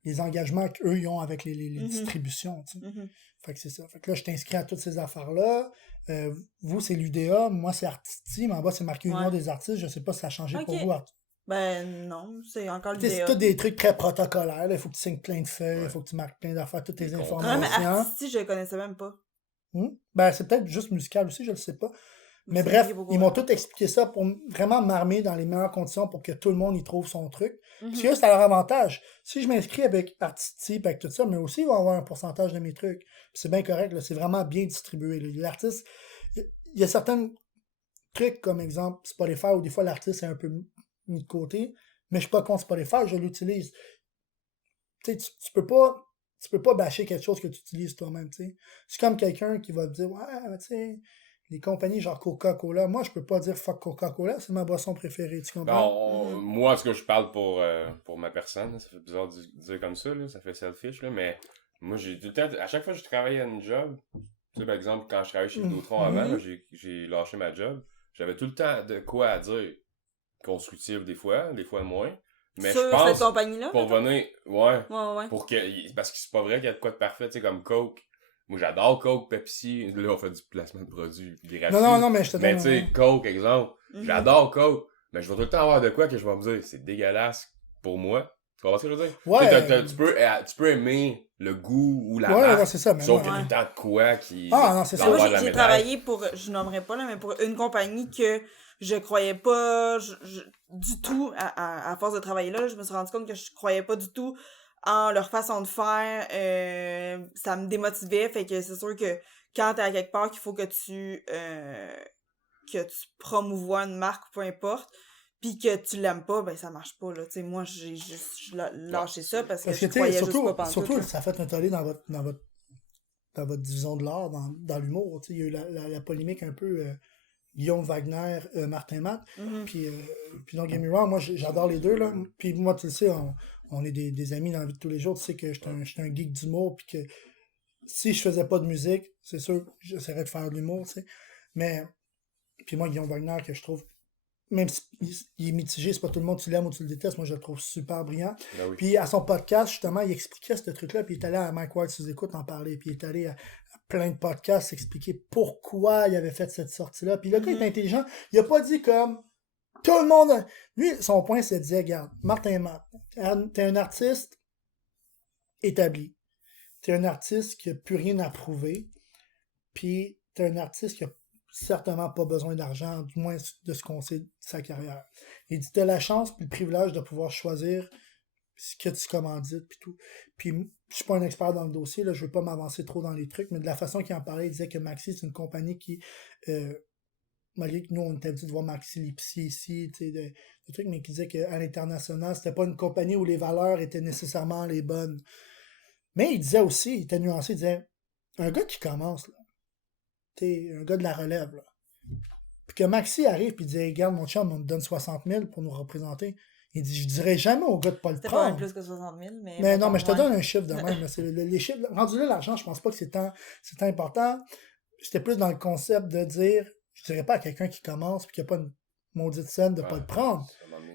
les engagements qu'eux ils ont avec les distributions. Tu sais. Fait que c'est ça. Fait que là, je t'inscris à toutes ces affaires-là. Vous, c'est l'UDA, moi, c'est Artistique, mais en bas, c'est marqué Union des artistes. Je sais pas si ça a changé pour Ok. vous. Ben non, c'est encore C'est l'idée. tous des trucs très protocolaires. Il faut que tu signes plein de feuilles, il faut que tu marques plein d'affaires, toutes tes Des informations. Ouais, mais Artistique, je le connaissais même pas. Ben, c'est peut-être juste musical aussi, je ne sais pas. Mais C'est bref, lié beaucoup, ils m'ont ouais. tout expliqué ça pour vraiment m'armer dans les meilleures conditions pour que tout le monde y trouve son truc. Mhm. Parce que c'est à leur avantage. Si je m'inscris avec Artistique, avec tout ça, mais aussi, ils vont avoir un pourcentage de mes trucs. Puis c'est bien correct, là, c'est vraiment bien distribué. Là. L'artiste, il y a certains trucs, comme exemple Spotify, où des fois l'artiste est un peu mis de côté, mais je suis pas contre Spotify, je l'utilise. Tu sais, tu peux pas bâcher quelque chose que tu utilises toi-même, tu sais. C'est comme quelqu'un qui va te dire, ouais, mais tu sais, les compagnies genre Coca-Cola, moi, je peux pas dire fuck Coca-Cola, c'est ma boisson préférée, tu comprends? Moi, en tout cas, je parle pour ma personne, là, ça fait bizarre de dire comme ça, là, ça fait selfish, là, mais moi, j'ai tout le temps, à chaque fois que je travaillais à une job, tu sais, par exemple, quand je travaillais chez Vidéotron avant, là, j'ai lâché ma job, j'avais tout le temps de quoi à dire, constructif des fois moins, mais Sur je pense, cette compagnie-là? pour venir, ouais, Ouais. pour que, parce que c'est pas vrai qu'il y a de quoi de parfait, tu sais, comme Coke. Moi, j'adore Coke, Pepsi. Là, on fait du placement de produits gratuits. Non, mais je te donne. Mais tu sais, Coke, exemple. J'adore Coke. Mais je vais tout le temps avoir de quoi que je vais me dire, c'est dégueulasse pour moi. Tu comprends ce que je veux dire? Ouais. Tu peux aimer le goût ou la Ouais, marque. non, c'est ça, mais sauf ouais. qu'il y a tout le temps de quoi qui. Ah, non, c'est ça. va avoir Moi, de la j'ai médaille. travaillé pour, je nommerai pas là, mais pour une compagnie que je croyais pas du tout, à force de travailler là, je me suis rendu compte que je croyais pas du tout en leur façon de faire, ça me démotivait, fait que c'est sûr que quand t'es à quelque part qu'il faut que tu promouvois une marque, peu importe, pis que tu l'aimes pas, ben ça marche pas, là, tu sais, moi j'ai juste lâché ça parce que je tu sais, croyais juste pas pantoute. surtout, ça fait un tollé dans votre division de l'art, dans l'humour, tu sais, il y a eu la polémique un peu Guillaume Wagner, Martin Matt, puis don't get me wrong, moi j'adore les deux, là, puis moi tu le sais, on est des amis dans la vie de tous les jours, tu sais que j'étais un geek d'humour, puis que si je faisais pas de musique, c'est sûr, j'essaierais de faire de l'humour, tu sais, mais, puis moi Guillaume Wagner, que je trouve, même s'il est mitigé, c'est pas tout le monde, tu l'aimes ou tu le détestes, moi je le trouve super brillant. Ben oui. Puis à son podcast, justement, il expliquait ce truc-là, puis il est allé à Mike Ward sous-écoute en parler, puis il est allé à plein de podcasts expliquer pourquoi il avait fait cette sortie-là. Puis le gars est intelligent, il a pas dit comme tout le monde. Lui, son point, c'est de dire, regarde, Martin Matt, t'es un artiste établi. T'es un artiste qui a plus rien à prouver. Puis t'es un artiste qui a certainement pas besoin d'argent, du moins de ce qu'on sait de sa carrière. Il dit, t'as la chance et le privilège de pouvoir choisir ce que tu commandites puis tout. Puis je suis pas un expert dans le dossier, là, je veux pas m'avancer trop dans les trucs, mais de la façon qu'il en parlait, il disait que Maxi, c'est une compagnie qui, malgré que nous, on était habitués de voir Maxi Lipsy ici, tu sais, des trucs, mais qui disait qu'à l'international, c'était pas une compagnie où les valeurs étaient nécessairement les bonnes. Mais il disait aussi, il était nuancé, il disait, un gars qui commence, là, tu sais, un gars de la relève, là, puis que Maxi arrive puis dit, hey, regarde, mon chum, on me donne 60 000 pour nous représenter. Il dit, je dirais jamais au gars de pas le C'était pas prendre. plus que 60 000, mais... Mais non, bon, mais je te ouais. donne un chiffre de même. Là, les chiffres, rendu là, l'argent, je pense pas que c'est tant important. J'étais plus dans le concept de dire, je dirais pas à quelqu'un qui commence puis qui a pas une maudite scène de pas le prendre.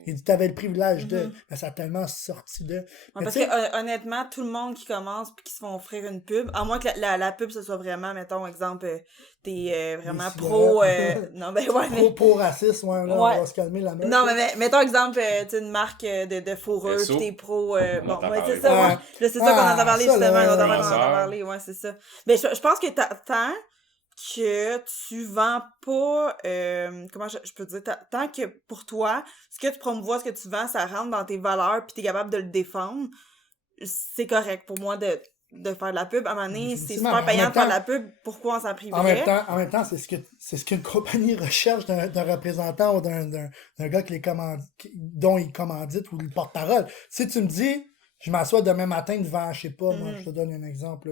Il dit, t'avais le privilège de. Mais ça a tellement sorti de. Ouais, Mais parce tu sais, que honnêtement, tout le monde qui commence puis qui se font offrir une pub, à moins que la pub ce soit vraiment, mettons, exemple, t'es vraiment Des pro... cigarettes. non, ben ouais, mais... pro-raciste, ouais, là, Ouais. on va se calmer la main. Non, mais mettons exemple, tu sais, une marque de fourrure, SO. pis t'es pro... On bon, entend ouais, parler. c'est ça, Ouais. ouais. Là, c'est ça qu'on entend parler, ça, justement, là, on entend influenceur. parler, ouais, c'est ça. Mais je pense que tant que tu vends pas, comment je peux dire, tant que pour toi, ce que tu promouvois, ce que tu vends, ça rentre dans tes valeurs pis t'es capable de le défendre, c'est correct pour moi de faire de la pub. À un moment donné, c'est Définitivement, super mais en payant même de faire de temps- la pub, pourquoi on s'en priverait? En même temps, c'est ce qu'une compagnie recherche d'un représentant ou d'un gars dont il commandite ou le porte-parole. Si tu me dis, je m'assois demain matin devant, je sais pas, moi, je te donne un exemple,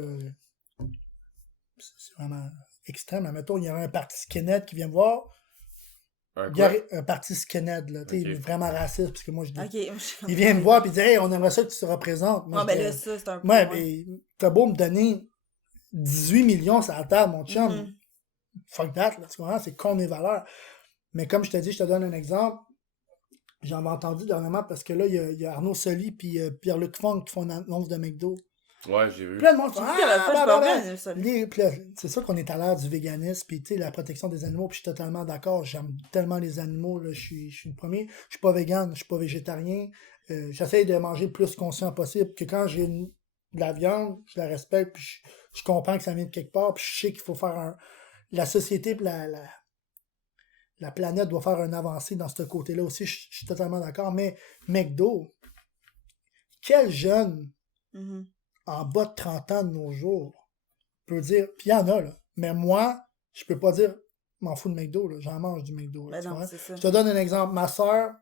c'est vraiment extrême. Admettons, il y aurait un parti skinhead qui vient me voir. Un Il y quoi? aurait un parti skinhead, là, tu sais, Ok. vraiment raciste, parce que moi, je dis. Ok. Il vient me voir et il dit, hey, on aimerait ça que tu te représentes. Moi, Ah, je ben dis, là, ça, c'est un peu... ouais, ouais. mais t'as beau me donner 18 millions sur la table, mon chum. Mhm. Fuck that, là, tu comprends? C'est con mes valeurs. Mais comme je te dis, je te donne un exemple. J'en ai entendu dernièrement parce que là, il y a Arnaud Soli et Pierre-Luc Funk qui font une annonce de McDo. Ouais, j'ai vu. Plein de monde fait, J'ai vu la fois, je blablabla. pas ça. Puis là, c'est sûr qu'on est à l'ère du véganisme, puis tu sais, la protection des animaux, puis je suis totalement d'accord. J'aime tellement les animaux, là, je suis le premier. Je suis pas végane, je suis pas végétarien. J'essaie de manger le plus conscient possible, que quand j'ai de la viande, je la respecte, puis je comprends que ça vient de quelque part, puis je sais qu'il faut faire la société, puis la planète doit faire un avancée dans ce côté-là aussi, je suis totalement d'accord. Mais McDo, quel jeune Mhm. en bas de 30 ans de nos jours peut dire, puis il y en a, là, mais moi, je peux pas dire, m'en fous de McDo, là, j'en mange du McDo. Là, Ben tu non, vois? c'est ça. Je te donne un exemple, ma soeur,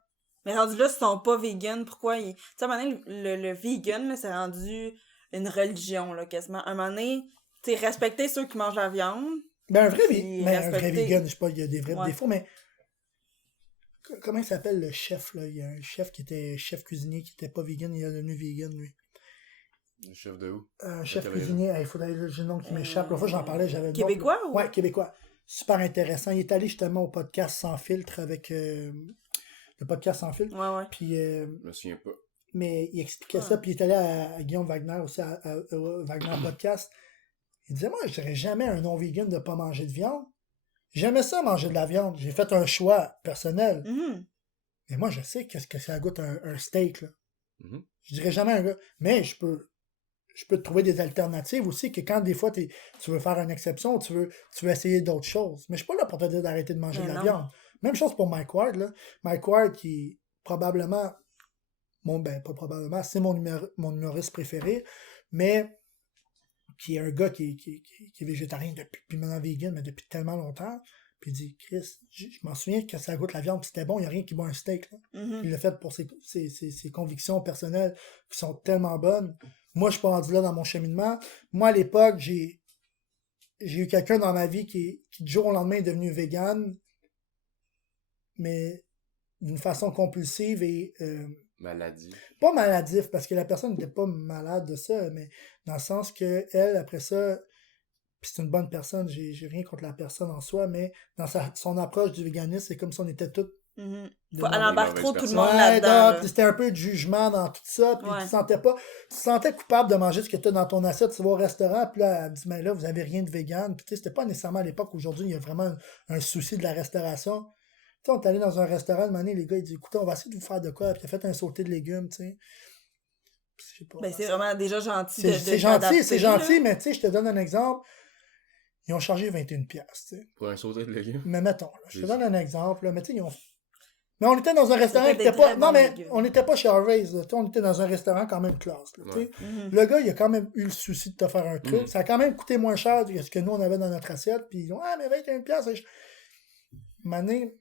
Mais rendu là, s'ils sont pas vegan, pourquoi ils... Tu sais, à un moment donné, le vegan, là, c'est rendu une religion, là, quasiment. À un moment donné, tu sais, respecter ceux qui mangent la viande. ben un vrai, Puis mais un vrai respecter. vegan, je sais pas, il y a des vrais Ouais. défauts, mais comment il s'appelle le chef, là? Il y a un chef qui était chef cuisinier qui était pas vegan, il est devenu vegan, lui. Le chef de où? Un chef quelle cuisinier, il faudrait j'ai le nom qui m'échappe. La fois j'en parlais, j'avais le nom. Québécois ou... Ouais, québécois. Super intéressant. Il est allé justement au podcast Sans filtre avec le podcast Sans filtre. Ouais, ouais. Puis, Je me souviens pas. mais il expliquait ça. Puis il est allé à Guillaume Wagner aussi, à Wagner Podcast. Il disait, moi, je dirais jamais à un non-vegan de ne pas manger de viande. J'aimais ça, manger de la viande. J'ai fait un choix personnel. Mhm. Mais moi, je sais qu'est-ce que ça goûte un steak, là. Mhm. Je dirais jamais à un gars. Mais je peux te trouver des alternatives aussi, que quand des fois tu veux faire une exception, tu veux essayer d'autres choses. Mais je suis pas là pour te dire d'arrêter de manger Mais de la non. viande. Même chose pour Mike Ward, là. Mike Ward, qui est probablement, pas probablement, c'est mon humoriste préféré, mais qui est un gars qui est végétarien depuis, puis maintenant vegan, mais depuis tellement longtemps. Puis il dit, Chris, je m'en souviens que ça goûte la viande, puis c'était bon, il n'y a rien qui boit un steak, là. Mhm. Il l'a fait pour ses convictions personnelles qui sont tellement bonnes. Moi, je suis pas rendu là dans mon cheminement. Moi, à l'époque, j'ai eu quelqu'un dans ma vie qui du jour au lendemain est devenu vegan, mais d'une façon compulsive et Maladie. pas maladif, parce que la personne n'était pas malade de ça, mais dans le sens que elle, après ça, puis c'est une bonne personne, j'ai rien contre la personne en soi, mais dans son approche du véganisme, c'est comme si on était tous Mhm. des Elle mauvaises embarque trop tout le personnes. monde Ouais, là-dedans. donc, c'était un peu de jugement dans tout ça, puis Ouais. tu te sentais coupable de manger ce que tu as dans ton assiette, tu vas au restaurant, puis là, elle dit, mais là, vous avez rien de vegan, puis tu sais, c'était pas nécessairement à l'époque, aujourd'hui, il y a vraiment un souci de la restauration. Tu sais, on est allé dans un restaurant, de manière, les gars, ils disent, écoutez, on va essayer de vous faire de quoi, puis il a fait un sauté de légumes, tu sais. Je sais pas. Ben, c'est vraiment déjà gentil C'est gentil, t'adapter, c'est là. gentil, mais tu sais, je te donne un exemple. ils ont chargé 21$, tu sais. Pour un sauté de légumes. Mais mettons, là, je te C'est donne un exemple, là, mais tu sais, ils ont... Mais on était dans un restaurant C'était qui des était pas... très Non, bons mais légumes. on n'était pas chez Harvey's, là, tu sais, on était dans un restaurant quand même classe, là, tu sais. Le gars, il a quand même eu le souci de te faire un truc. Ça a quand même coûté moins cher que ce que nous, on avait dans notre assiette. Puis ils ont, mais 21$. Mané,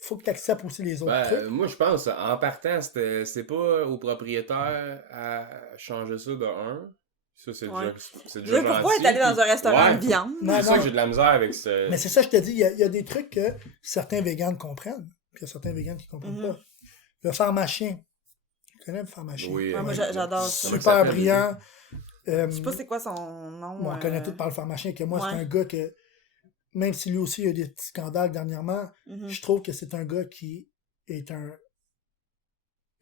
faut que tu acceptes aussi les autres trucs. Moi, je pense, en partant, c'est pas au propriétaire à changer ça de un. Ça, c'est Ouais. déjà Pourquoi gentil, être allé dans puis- un restaurant Ouais, de viande? Non, C'est ça non. que j'ai de la misère avec ce... Mais c'est ça, je te dis, il y a des trucs que certains véganes comprennent. Puis il y a certains véganes qui comprennent pas. Le pharmacien. Tu connais le pharmacien? Oui, Ouais, moi, j'adore ça. Comment Super ça s'appelle, brillant. Je sais pas c'est quoi son nom. On connaît tout par le pharmacien, que moi, c'est Ouais. un gars que, même si lui aussi il y a eu des petits scandales dernièrement, je trouve que c'est un gars qui est un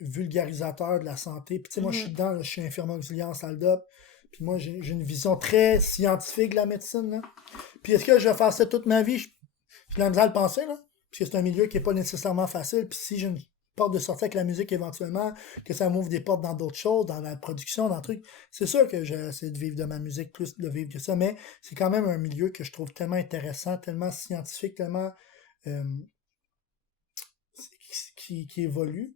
vulgarisateur de la santé. Puis tu sais, moi, je suis dedans, là, je suis infirmier auxiliaire en salle d'op. Puis moi, j'ai une vision très scientifique de la médecine. Là. Puis est-ce que je vais faire ça toute ma vie? J'ai de la misère à le penser, là. Parce que c'est un milieu qui n'est pas nécessairement facile. Puis si j'ai une porte de sortie avec la musique éventuellement, que ça m'ouvre des portes dans d'autres choses, dans la production, dans le truc, c'est sûr que j'essaie de vivre de ma musique plus de vivre que ça, mais c'est quand même un milieu que je trouve tellement intéressant, tellement scientifique, tellement qui évolue.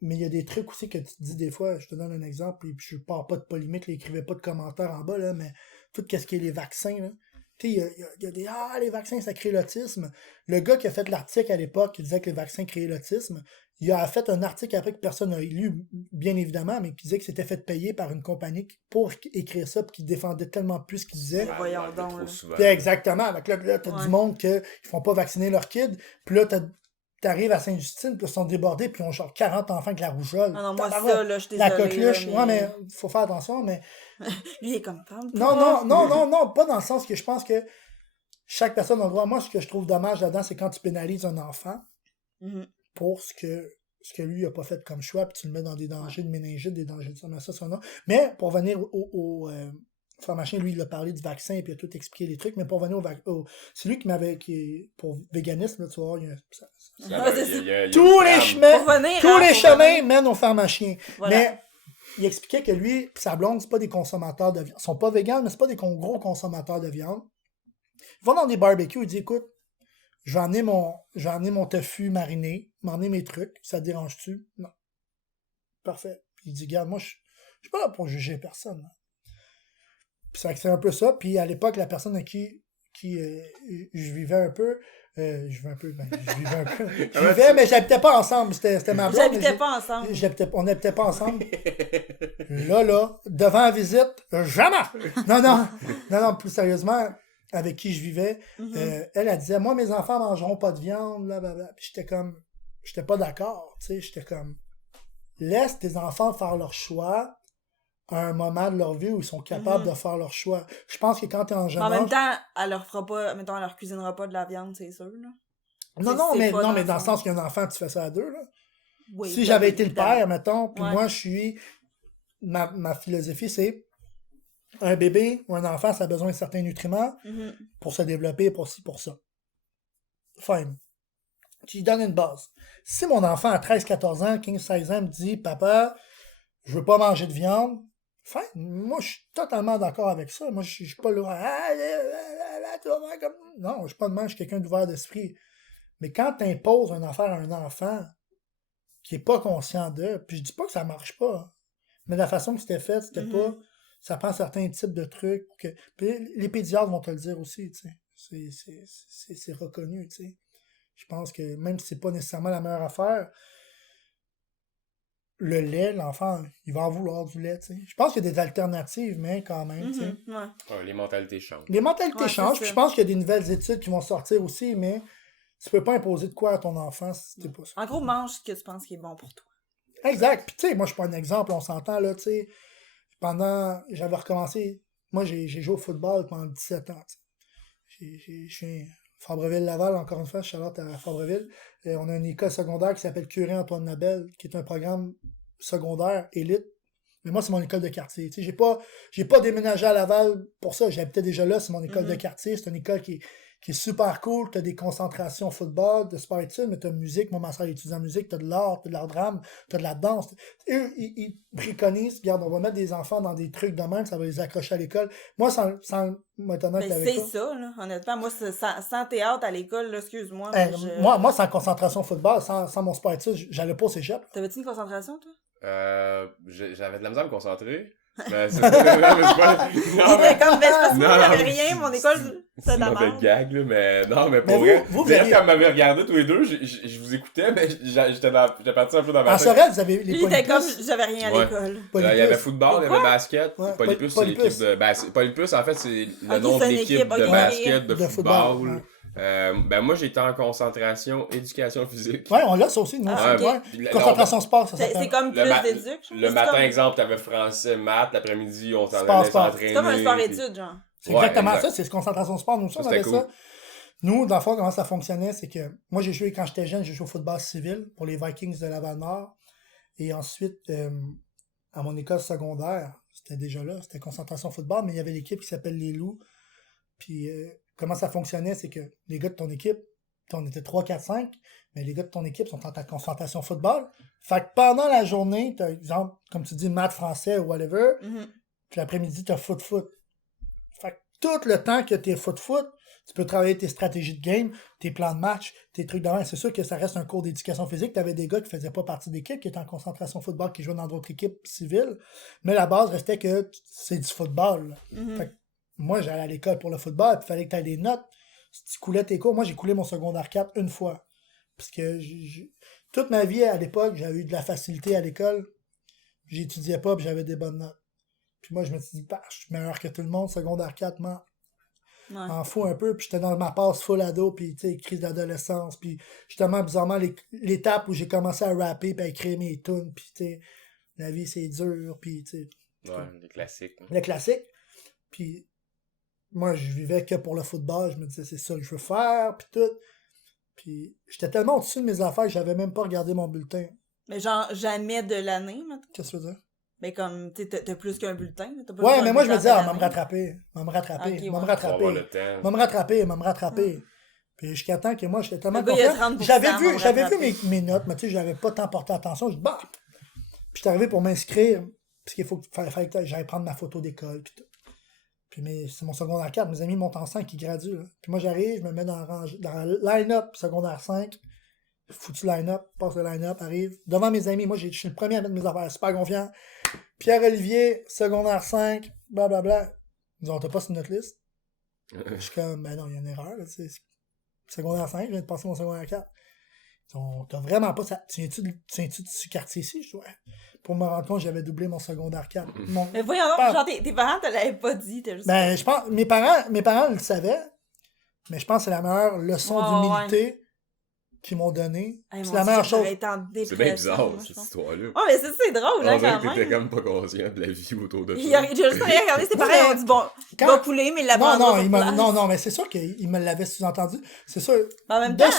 Mais il y a des trucs aussi que tu te dis des fois, je te donne un exemple, et puis je pars pas de polémique, écrivez pas de commentaires en bas, là, mais tout ce qui est les vaccins, là. Tu sais, il y a des les vaccins, ça crée l'autisme. Le gars qui a fait l'article à l'époque qui disait que les vaccins créaient l'autisme, il a fait un article après que personne n'a lu, bien évidemment, mais qui disait que c'était fait payer par une compagnie pour écrire ça, puis qui défendait tellement plus ce qu'il disait. Voyons donc, trop là. souvent. Puis exactement. Donc là, t'as du monde qui font pas vacciner leurs kids, puis là, t'arrives à Sainte-Justine, puis ils sont débordés, puis ils ont genre 40 enfants avec la rougeole. Ah non, moi, Tabarouette. ça, là, je suis La désolée, coqueluche, là, mais- ouais, mais faut faire attention, mais... Lui, il est comme femme. Non, pas dans le sens que je pense que chaque personne a le droit. Moi, ce que je trouve dommage là-dedans, c'est quand tu pénalises un enfant pour ce que lui n'a pas fait comme choix, puis tu le mets dans des dangers de méningite, des dangers de ça, mais ça, c'est un autre. Mais pour venir au pharmacien, lui, il a parlé du vaccin, puis il a tout expliqué les trucs, mais pour venir c'est lui pour véganisme, là, tu vois, il y a, Il y a tous une les trame. chemins, Pour venir, tous hein, les pour chemins venir. mènent au pharmacien. Voilà. Mais il expliquait que lui et sa blonde, c'est pas des consommateurs de viande. Ils sont pas véganes, mais c'est pas des gros consommateurs de viande. Ils vont dans des barbecues, ils disent, écoute, je vais emmener mon tofu mariné, m'emmener mes trucs, ça te dérange-tu? Non. Parfait. Puis il dit, regarde, moi, je suis pas là pour juger personne. Là. Puis c'est un peu ça. Puis à l'époque, la personne à qui je vivais un peu, mais j'habitais pas ensemble. C'était ma blonde. J'habitais pas ensemble. On n'habitait pas ensemble. Là, devant la visite, jamais! Non, plus sérieusement, avec qui je vivais, elle disait, moi, mes enfants mangeront pas de viande, blablabla. Puis j'étais pas d'accord, tu sais, j'étais comme, laisse tes enfants faire leur choix à un moment de leur vie où ils sont capables de faire leur choix. Je pense que quand t'es en jeune En même âge... temps, elle leur fera pas, mettons, elle leur cuisinera pas de la viande, c'est sûr, là. mais pas dans le sens qu'il y a un enfant, tu fais ça à deux, là. Oui, Si j'avais été le père, mettons, puis Ouais. moi, ma philosophie, c'est un bébé ou un enfant, ça a besoin de certains nutriments pour se développer, pour ci, pour ça. Fine. Tu lui donnes une base. Si mon enfant à 13, 14 ans, 15, 16 ans me dit, papa, je veux pas manger de viande, fine. Moi, je suis totalement d'accord avec ça. Moi, je suis pas là, non, je suis pas de même, je suis quelqu'un d'ouvert d'esprit. Mais quand tu imposes une affaire à un enfant qui est pas conscient d'eux, puis je dis pas que ça marche pas, mais la façon que c'était fait, c'était pas, ça prend certains types de trucs. Puis les pédiatres vont te le dire aussi, tu sais. C'est reconnu, tu sais. Je pense que même si c'est pas nécessairement la meilleure affaire, le lait, l'enfant, il va en vouloir du lait, tu sais. Je pense qu'il y a des alternatives, mais quand même, tu sais. Ouais. Ouais, les mentalités changent. Les mentalités Ouais, changent, c'est puis ça. je pense qu'il y a des nouvelles études qui vont sortir aussi, mais tu peux pas imposer de quoi à ton enfant si t'es pas ça. En gros, mange ce que tu penses qui est bon pour toi. Exact. Puis tu sais, moi je suis pas un exemple, on s'entend là, tu sais. J'avais recommencé, moi j'ai joué au football pendant 17 ans, tu sais. Je suis Fabreville-Laval, encore une fois, Charlotte à Fabreville. Et on a une école secondaire qui s'appelle Curé Antoine Nabel, qui est un programme secondaire élite. Mais moi, c'est mon école de quartier. Tu sais, j'ai pas déménagé à Laval pour ça. J'habitais déjà là, c'est mon école de quartier. C'est une école qui qui est super cool. T'as des concentrations football, de sport-études, mais t'as musique. Moi, ma soeur étudie en musique. T'as de l'art, t'as de l'art drame, t'as de la danse. Eux, ils préconisent, regarde, on va mettre des enfants dans des trucs de même, ça va les accrocher à l'école. Moi, sans m'étonner Ben, avec c'est ça, là, honnêtement. Moi, sans théâtre à l'école, là, excuse-moi. Moi, sans concentration football, sans mon sport-études, j'allais pas au cégep. T'avais-tu une concentration, toi? J'avais de la misère à me concentrer. Mais c'est pas... Non, mais c'est pas... Non, mais... Comme, ben, c'est parce que moi, Non, j'avais mais rien, mon école, c'est de la une mauvaise merde. gag, là, mais non, mais pour Mais vrai. vous D'ailleurs, verriez- quand vous m'avez regardé tous les deux, je vous écoutais, mais j'étais parti un peu dans ma En tête. Sorel, vous avez les Lui, il était comme, polypus. j'avais rien à Ouais. l'école. Il y avait Polypus. football, il y Quoi? avait basket. Ouais, Polypus, c'est Polypus. l'équipe de... Polypus, en fait, c'est le Ok, nom c'est de une l'équipe équipe, de ok. basket, de De football. football, Ben moi, j'étais en concentration éducation physique. Ouais, on l'a, ça aussi, nous. Ah, aussi. ok. Ouais. Puis Concentration sport, ça C'est s'appelle. comme plus Le d'éduc. Le matin, exemple, t'avais français, maths. L'après-midi, on s'en Sport, allait sport. s'entraîner. C'est comme un sport puis- études, genre. C'est Ouais, exactement exact. ça, c'est concentration sport. Nous, ça, on Ça, avait c'était ça. cool. Nous, dans le fond, comment ça fonctionnait, c'est que moi, j'ai joué quand j'étais jeune, j'ai joué au football civil pour les Vikings de Laval-Nord. Et ensuite, à mon école secondaire, c'était déjà là, c'était concentration football, mais il y avait l'équipe qui s'appelle les Loups. Puis, comment ça fonctionnait, c'est que les gars de ton équipe, on était 3, 4, 5, mais les gars de ton équipe sont en ta concentration football. Fait que pendant la journée, t'as, exemple, comme tu dis, maths, français ou whatever, Mhm. puis l'après-midi, t'as foot-foot. Fait que tout le temps que t'es foot-foot, tu peux travailler tes stratégies de game, tes plans de match, tes trucs de même. C'est sûr que ça reste un cours d'éducation physique. T'avais des gars qui faisaient pas partie d'équipe, qui étaient en concentration football, qui jouaient dans d'autres équipes civiles. Mais la base restait que c'est du football, là. Mhm. Fait que moi, j'allais à l'école pour le football, puis il fallait que tu aies des notes. Si tu coulais tes cours, moi, j'ai coulé mon secondaire 4 une fois. Parce que toute ma vie, à l'époque, j'avais eu de la facilité à l'école. J'étudiais pas, puis j'avais des bonnes notes. Puis moi, je me suis dit, bah, je suis meilleur que tout le monde, secondaire 4, Ouais. m'en fous un peu. Puis j'étais dans ma passe full ado, puis tu sais, crise d'adolescence. Puis justement, bizarrement, l'étape où j'ai commencé à rapper, puis à écrire mes tunes, puis tu sais, la vie, c'est dur, puis tu sais, Ouais, les classiques. le classique. Puis moi, je vivais que pour le football. Je me disais, c'est ça que je veux faire, puis tout. Puis j'étais tellement au-dessus de mes affaires que j'avais même pas regardé mon bulletin. Mais genre, jamais de l'année, maintenant. Qu'est-ce que tu veux dire? Mais comme, tu sais, t'as plus qu'un bulletin. Là. T'as pas Ouais, juste mais un moi, je me bulletin disais, de ah, va l'année. me rattraper. Va me rattraper. Ok, Va me ouais. Pour avoir rattraper. le temps. Va me rattraper. Va me rattraper. Puis jusqu'à temps que moi, j'étais tellement Le gars, il a confiant. 30%, J'avais va me vu rattraper. mes notes, mais tu sais, j'avais pas tant porté attention. Je dis, bah! Puis j'étais arrivé pour m'inscrire, parce qu'il fallait que j'aille prendre ma photo d'école, puis tout. Puis c'est mon secondaire 4, mes amis montent en 5 qui graduent. Là. Puis moi, j'arrive, je me mets dans le line-up secondaire 5, foutu line-up, passe le line-up, arrive. Devant mes amis, moi, je suis le premier à mettre mes affaires, super confiant. Pierre-Olivier, secondaire 5, blablabla. Ils disent, on t'a pas sur notre liste. Je suis comme, ben non, il y a une erreur, là, c'est secondaire 5, je viens de passer mon secondaire 4. Ils ont, t'as vraiment pas ça. Tiens-tu de ce quartier-ci? Je dis, ouais. Pour me rendre compte, j'avais doublé mon secondaire 4. Mais voyons donc, genre, tes parents te l'avaient pas dit. T'as juste... Ben, je pense, mes parents le savaient, mais je pense que c'est la meilleure leçon Ouais, d'humilité qu'ils m'ont donnée. Hey, C'est moi la aussi, meilleure j'aurais chose. été en dépression. C'est bien bizarre, moi, je cette pense. histoire-là. Oh, mais c'est drôle, là, On dirait quand que t'étais même. comme pas conscient de la vie autour de Il toi. a juste rien regardé, c'est Non, pareil, mais on dit bon, il quand- va couler, mais il l'a pas non, mais c'est sûr qu'il me l'avait sous-entendu. C'est sûr. En même temps, De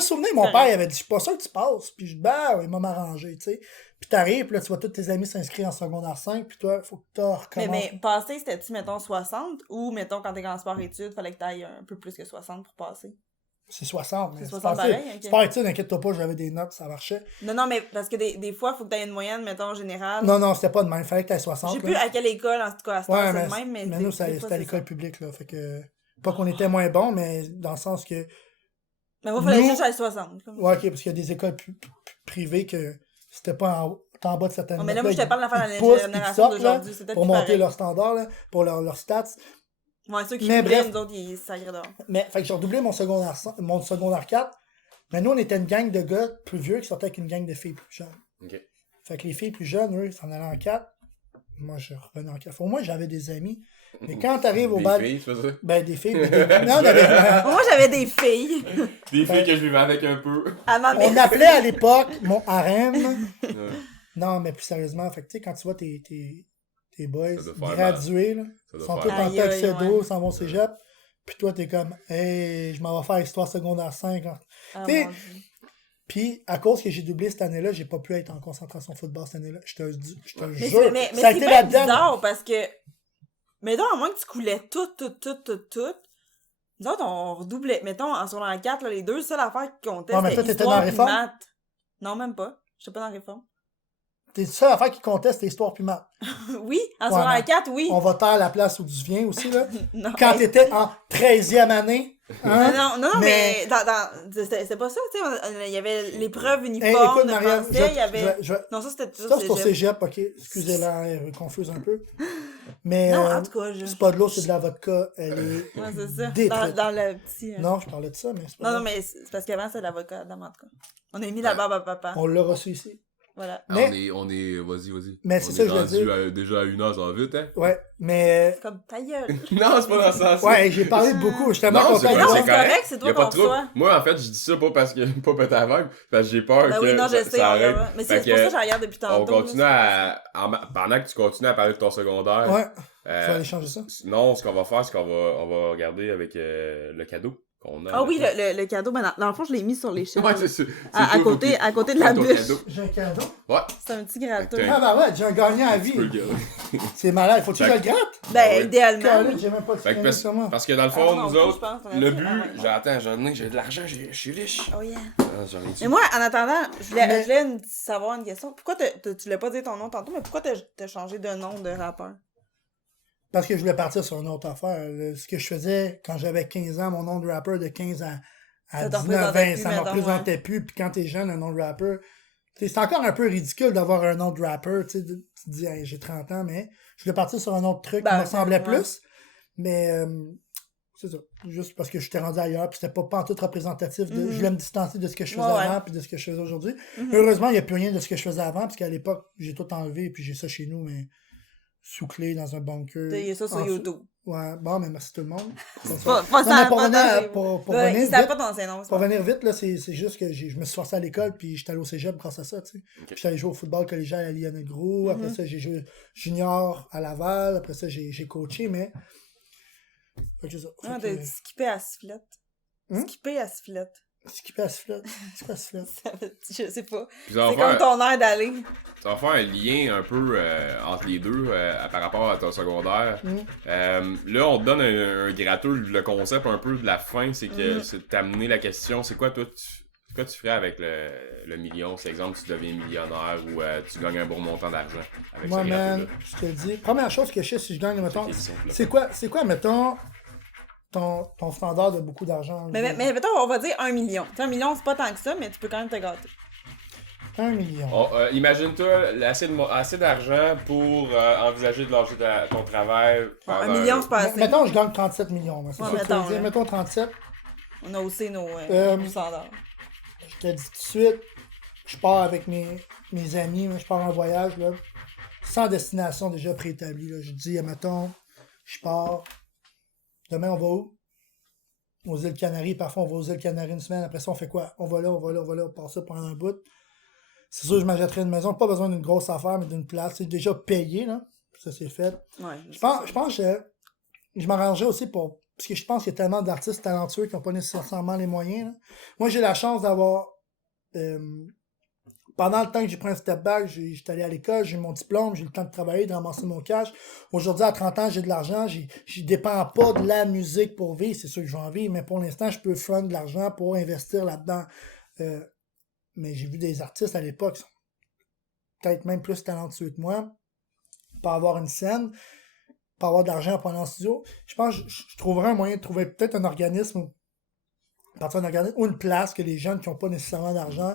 souvenir, mon correct. père, il avait dit, je suis pas sûr que tu passes. Puis je dis, bah, il m'a m'arrangé, tu sais. Puis t'arrives, puis là, tu vois tous tes amis s'inscrire en secondaire 5, puis toi, il faut que tu recommences. mais passer, c'était-tu, mettons, 60 ou, mettons, quand t'es en sport-études, fallait que t'ailles un peu plus que 60 pour passer? C'est 60. C'est mais 60 passé. pareil, ok. Sport-études, inquiète-toi pas, j'avais des notes, ça marchait. Non, mais parce que des fois, il faut que t'aies une moyenne, mettons, générale. Non, c'était pas de même. Il fallait que tu aies 60. Je sais là. plus à quelle école, en tout cas, à ce temps, Ouais, c'est mais, le même, mais mais des- nous, des c'était fois, à c'est l'école ça. publique, là. Fait que. Pas qu'on était moins bons, mais dans le sens que. Mais moi, il fallait Nous- juste aller 60. Comme... Ouais, ok, parce qu'il y a des écoles privées que c'était pas en bas de certaines Oh, mais là, notes, moi, je te parle de l'affaire de ils la poussent, puis ils génération sortent, là, d'aujourd'hui. C'est peut-être pour plus monter pareil. leurs standards, là, pour leurs stats. Ouais, ceux qui Mais voulaient, bref. nous autres, ils sacrés dehors. Mais, fait que j'ai redoublé mon secondaire 4. Mais nous, on était une gang de gars plus vieux qui sortaient avec une gang de filles plus jeunes. Ok. Fait que les filles plus jeunes, eux, ils s'en allaient en 4. Moi, je revenais en 4. Au moins, j'avais des amis. Mais quand t'arrives au Des bal. filles, tu fais ça? Ben, des filles. Non, on avait. Moi, j'avais des filles. Des filles que je vivais avec un peu. À ma On appelait à l'époque mon harem. Ouais. Non, mais plus sérieusement, fait que, tu sais, quand tu vois tes boys Ça doit faire gradués, là, Ça doit sont faire tous mal. en Aïe, aïe, tuxedo, ouais. s'en vont au cégep. Puis toi, t'es comme, hey, je m'en vais faire histoire secondaire 5. Ah, T'sais, mon Dieu. Puis, à cause que j'ai doublé cette année-là, j'ai pas pu être en concentration football cette année-là. Je te Mais jure. mais ça a c'est été bien la dernière. bizarre parce que, mettons, à moins que tu coulais tout, Nous autres, on redoublait. Mettons, en secondaire 4, là, les deux seules affaires qui comptaient, Ouais, mais toi, c'était t'étais dans histoire la puis Réforme? maths. Non, même pas. J'étais pas dans la Réforme. T'es la seule affaire qui comptait, c'était histoire puis maths. Oui, en Ouais, secondaire mais 4, oui. On va taire la place où tu viens aussi, là. Non, Quand mais- t'étais en 13e année. Hein? Non, mais c'était pas ça, tu sais. Il y avait l'épreuve Hey, uniforme écoute, de Marianne, français, il y avait... Non, ça, c'était ça, c'est au cégep. cégep, ok. Excusez-la, elle confuse un peu. Mais Non, en tout cas, c'est pas de l'eau, c'est de la vodka. Elle est Ouais, c'est ça. détraite. Dans le petit... Non, je parlais de ça, mais c'est pas Non, grave. mais c'est parce qu'avant, c'était de l'avocat, dans en tout cas. On a mis la barbe à papa. On l'a reçu ici. Voilà. Mais- On est, vas-y. Mais c'est ça que je veux dire. Déjà à 1 heure, ça va vite, hein? Ouais, mais... C'est comme ta gueule. Non, c'est pas dans ce sens. Ouais, j'ai parlé de beaucoup. J'étais tellement Non, c'est content de non, voir. c'est correct, c'est toi Y a pas qu'on de trouble. reçoit. Moi, en fait, je dis ça pas parce que pas péter aveugle, parce que j'ai peur Ben que oui, non, je sais, ça arrête. mais Fait c'est pour ça que que je regarde depuis tantôt. on continue pendant que tu continues à parler de ton secondaire. Ouais, euh, tu vas aller changer ça. Non, ce qu'on va faire, c'est on va regarder avec le cadeau qu'on a. Ah oui, le cadeau, ben dans le fond, je l'ai mis sur les chaises. Ouais, c'est à côté de la ton bûche. cadeau. J'ai un cadeau. Ouais. C'est un petit gratteux. Fait Ah bah ouais, j'ai un gagnant à Tu peux le vie. garder. C'est malade. Faut-tu que je le gratte? Ben, oui. idéalement. Calme, Oui. j'ai même pas de Fait que scanner sur moi. parce que dans le Ah, fond, non, nous je autres, pense qu'on a le dit, but, ah ouais, j'ai de l'argent, je suis riche. Oh yeah. Ah, j'en ai dit. Mais moi, en attendant, je voulais Mais- savoir une question. Pourquoi tu voulais pas dire ton nom tantôt, mais pourquoi t'as changé de nom de rappeur? Parce que je voulais partir sur une autre affaire. Ce que je faisais quand j'avais 15 ans, mon nom de rappeur de 15 à Ça t'en 19, représentait 20, plus, ça me mettons, représentait plus. Puis quand t'es jeune, un nom de rappeur, c'est encore un peu ridicule d'avoir un nom de rappeur. Tu te dis, hey, j'ai 30 ans, mais je voulais partir sur un autre truc Ben, qui me ressemblait ouais. plus. Mais c'est ça. Juste parce que j'étais rendu ailleurs, puis c'était pas pantoute représentatif. Je voulais me distancer de ce que je faisais Ouais, avant, ouais. puis de ce que je faisais aujourd'hui. Mhm. Heureusement, il n'y a plus rien de ce que je faisais avant, parce qu'à l'époque, j'ai tout enlevé, puis j'ai ça chez nous, mais sous clé dans un bunker. Il y a ça sur En- YouTube. Ouais, bon, mais merci tout le monde. Pas Non, ça, mais pour pas venir, dans- pour Ouais, venir il savait vite, pas ton prénom. pour venir vite, là, c'est juste que je me suis forcé à l'école, puis j'étais allé au cégep grâce à ça, tu sais. Puis j'étais allé jouer au football collégial à Lionel Gros, après ça, j'ai joué junior à Laval, après ça, j'ai coaché, mais... Fait que c'est ça. Fait Ah, que- t'as skippé à sifflette. Skippé à sifflette. Skipper à sifflette. C'est quoi sifflette? Je sais pas. Puis ça va C'est faire- comme ton air d'aller. Ça va faire un lien un peu entre les deux par rapport à ton secondaire. Là, on te donne un gratteux, le concept un peu de la fin, c'est que c'est de t'amener la question, c'est quoi toi, quoi tu ferais avec le million? C'est exemple, tu deviens millionnaire ou tu gagnes un bon montant d'argent avec Moi, ce man, gratteux-là. je te le dis. Première chose que je sais si je gagne, mettons, question, là. c'est quoi, mettons, ton standard de beaucoup d'argent? Mais mettons, on va dire 1 million. Tu sais, 1 million, c'est pas tant que ça, mais tu peux quand même te gâter. 1 million. Oh, imagine-toi assez d'argent pour envisager de lâcher ton travail. 1 pendant million, c'est pas assez. Mettons, je gagne 37 millions. C'est Ouais, ça que tu mettons, veux dire. là. Mettons 37. On a haussé nos standards. Je te dis tout de suite, je pars avec mes amis, je pars en voyage, là, sans destination déjà préétablie. Là. Je dis, mettons, je pars. Demain, on va où? Aux îles Canaries. Parfois, on va aux îles Canaries une semaine. Après ça, on fait quoi? On va là, on part ça pendant un bout. C'est sûr, je m'achèterai une maison. Pas besoin d'une grosse affaire, mais d'une place. C'est déjà payé, là. Ça, c'est fait. Ouais. Je pense que je m'arrangeais aussi pour... Parce que je pense qu'il y a tellement d'artistes talentueux qui n'ont pas nécessairement les moyens. Là. Moi, j'ai la chance d'avoir... pendant le temps que j'ai pris un step back, j'étais allé à l'école, j'ai eu mon diplôme, j'ai eu le temps de travailler, de ramasser mon cash. Aujourd'hui, à 30 ans, j'ai de l'argent. Je dépends pas de la musique pour vivre. C'est sûr que je vais en vivre, mais pour l'instant, je peux front de l'argent pour investir là-dedans. Mais j'ai vu des artistes à l'époque qui sont peut-être même plus talentueux que moi, pas avoir une scène, pas avoir de l'argent pendant le studio. Je pense que je trouverais un moyen de trouver peut-être un organisme, à partir d'un organisme, ou une place que les jeunes qui n'ont pas nécessairement d'argent,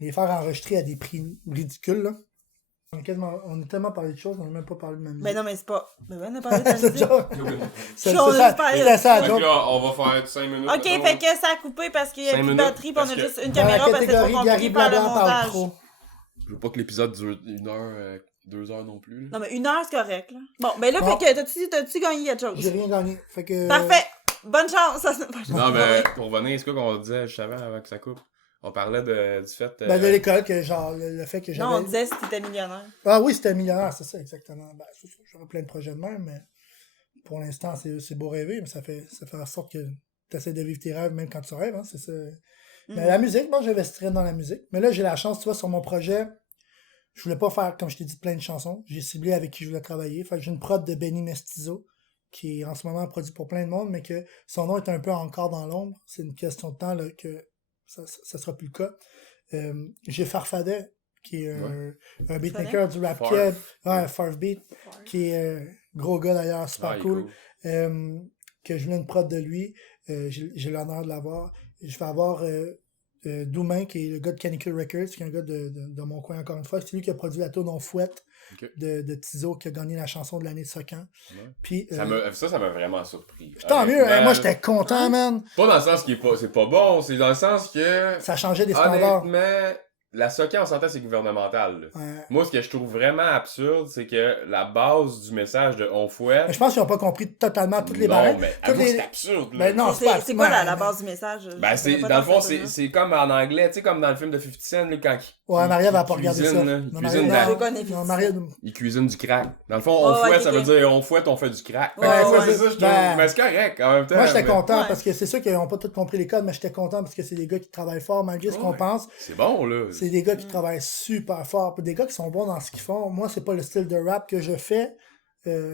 les faire enregistrer à des prix ridicules. Là. On a tellement parlé de choses, on n'a même pas parlé de ma musique. Ben non, mais c'est pas. Ben ouais, on a parlé de ta C'est musique. genre- c'est On a ça, juste parlé c'était de ça, Fait donc. que là, on va faire 5 minutes. Ok, mettons. fait que ça a coupé parce qu'il y a 5 plus de minutes, batterie, puis on a parce que juste une Dans la caméra parce que c'est trop catégorie Gary compliqué de faire le Blabla parle montage. trop. Je veux pas que l'épisode dure 1 heure, 2 heures non plus. là. Non, mais 1 heure, c'est correct, là. Bon, ben là, Bon. fait que t'as-tu gagné quelque chose? J'ai rien gagné. Fait que... Parfait! Bonne chance! Non, mais pour revenir, c'est quoi qu'on disait juste avant que ça coupe? On parlait du fait... Ben, de l'école, que genre, le fait que j'avais... Non, on disait si t'étais millionnaire. Ah oui, c'était millionnaire, c'est ça, exactement. Ben, c'est sûr, j'aurais plein de projets de même, mais pour l'instant, c'est beau rêver, mais ça fait en sorte que tu essaies de vivre tes rêves même quand tu rêves, hein, c'est ça. Mais la musique, moi, j'investirais dans la musique. Mais là, j'ai la chance, tu vois, sur mon projet, je voulais pas faire, comme je t'ai dit, plein de chansons. J'ai ciblé avec qui je voulais travailler. Fait que j'ai une prod de Benny Mestizo, qui est en ce moment produit pour plein de monde, mais que son nom est un peu encore dans l'ombre. C'est une question de temps là, que ça sera plus le cas. J'ai Farfadet, qui est un beatmaker du rap keb. Ouais, Farf Beat, qui est gros gars d'ailleurs, super cool. Que je voulais une prod de lui. J'ai l'honneur de l'avoir. Je vais avoir Doumain, qui est le gars de Canicule Records, qui est un gars de mon coin encore une fois. C'est lui qui a produit la tune On Fouette de Tizo, qui a gagné la chanson de l'année de Socan. Puis, ça m'a vraiment surpris. Tant mieux, moi j'étais content, man. Pas dans le sens que c'est pas bon, c'est dans le sens que... Ça changeait des standards. Honnêtement, la Socan, on s'entend, c'est gouvernemental. Ouais. Moi, ce que je trouve vraiment absurde, c'est que la base du message de On Fouette... Mais je pense qu'ils n'ont pas compris totalement toutes les barrettes. Non, mais c'est absurde. Là. Ben non, c'est quoi la base du message? Ben, dans le fond, c'est comme en anglais, tu sais, comme dans le film de 50 Cent, là, quand Maria va pas regarder ça. Il cuisine du crack. Dans le fond, On Fouette, ça veut dire On Fouette, on fait du crack. C'est ça, je trouve. Mais c'est correct, en même temps. Moi, j'étais content, parce que c'est sûr qu'ils n'ont pas tous compris les codes, mais j'étais content parce que c'est des gars qui travaillent fort, malgré ce qu'on pense. C'est bon, là. C'est des gars qui travaillent super fort. Des gars qui sont bons dans ce qu'ils font. Moi, c'est pas le style de rap que je fais.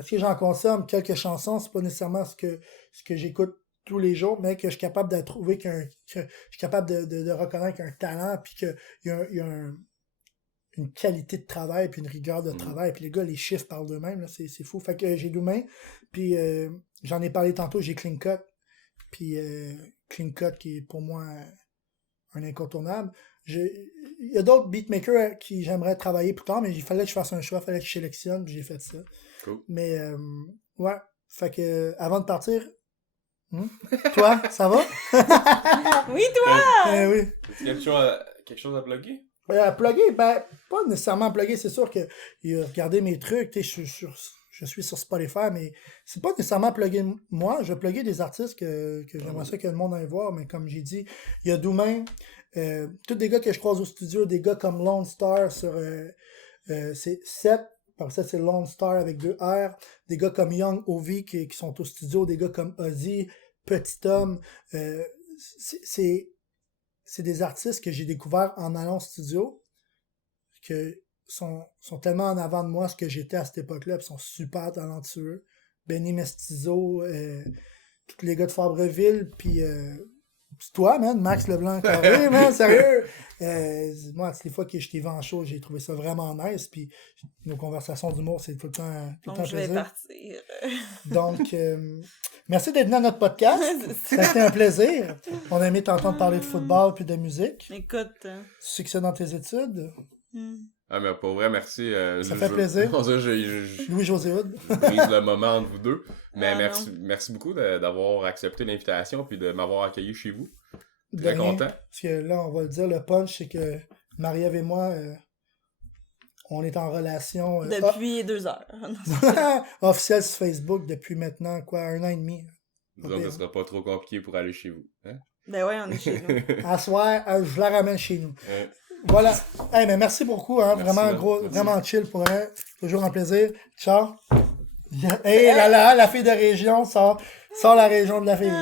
Si j'en consomme quelques chansons, c'est pas nécessairement ce que j'écoute tous les jours, mais que je suis capable de trouver que je suis capable de reconnaître un talent, puis qu'il y a une qualité de travail, puis une rigueur de travail. Puis les gars, les chiffres parlent d'eux-mêmes. Là, c'est fou. Fait que j'ai Doumain, puis j'en ai parlé tantôt, j'ai Clean Cut. Puis Clean Cut qui est pour moi un incontournable. Il y a d'autres beatmakers qui j'aimerais travailler plus tard, mais il fallait que je fasse un choix, il fallait que je sélectionne, puis j'ai fait ça. Cool. Mais ouais, fait que avant de partir, toi, ça va? Oui, toi! Oui. Quelque chose à plugger? Plugger, ben, pas nécessairement plugger, c'est sûr que regardez mes trucs, je suis sur Spotify, mais c'est pas nécessairement plugger moi, je vais plugger des artistes que j'aimerais ça que le monde aille voir, mais comme j'ai dit, il y a Doumain, tous des gars que je croise au studio, des gars comme Lone Star sur c'est 7, par ça c'est Lone Star avec 2 R, des gars comme Young Ovi qui sont au studio, des gars comme Ozzy, Petit Homme, c'est des artistes que j'ai découverts en allant au studio, que sont tellement en avant de moi ce que j'étais à cette époque-là, puis sont super talentueux. Benny Mestizo, tous les gars de Fabreville, puis toi, man, Max Leblanc Carré, man, sérieux! Moi, toutes les fois que je t'ai vu en show, j'ai trouvé ça vraiment nice, puis nos conversations d'humour, c'est tout le temps Donc, je vais partir. Donc, merci d'être venu à notre podcast. Ça a été un plaisir. On a aimé t'entendre parler de football puis de musique. Écoute. Succès dans tes études. Ah, mais pour vrai, merci. Ça fait plaisir. Louis-José Hood. Je brise le moment entre vous deux. Mais merci beaucoup d'avoir accepté l'invitation puis de m'avoir accueilli chez vous. Très content. Parce que là, on va le dire, le punch, c'est que Marie-Ève et moi, on est en relation... depuis 2 heures. Officielle sur Facebook depuis maintenant, 1 an et demi. Donc, ce sera pas trop compliqué pour aller chez vous. Hein? Ben ouais, on est chez nous. À soir, je la ramène chez nous. Voilà. Hey, mais merci beaucoup. Hein. Merci, vraiment vraiment chill pour elle. Toujours un plaisir. Ciao. Et la fille de région sort la région de la fille.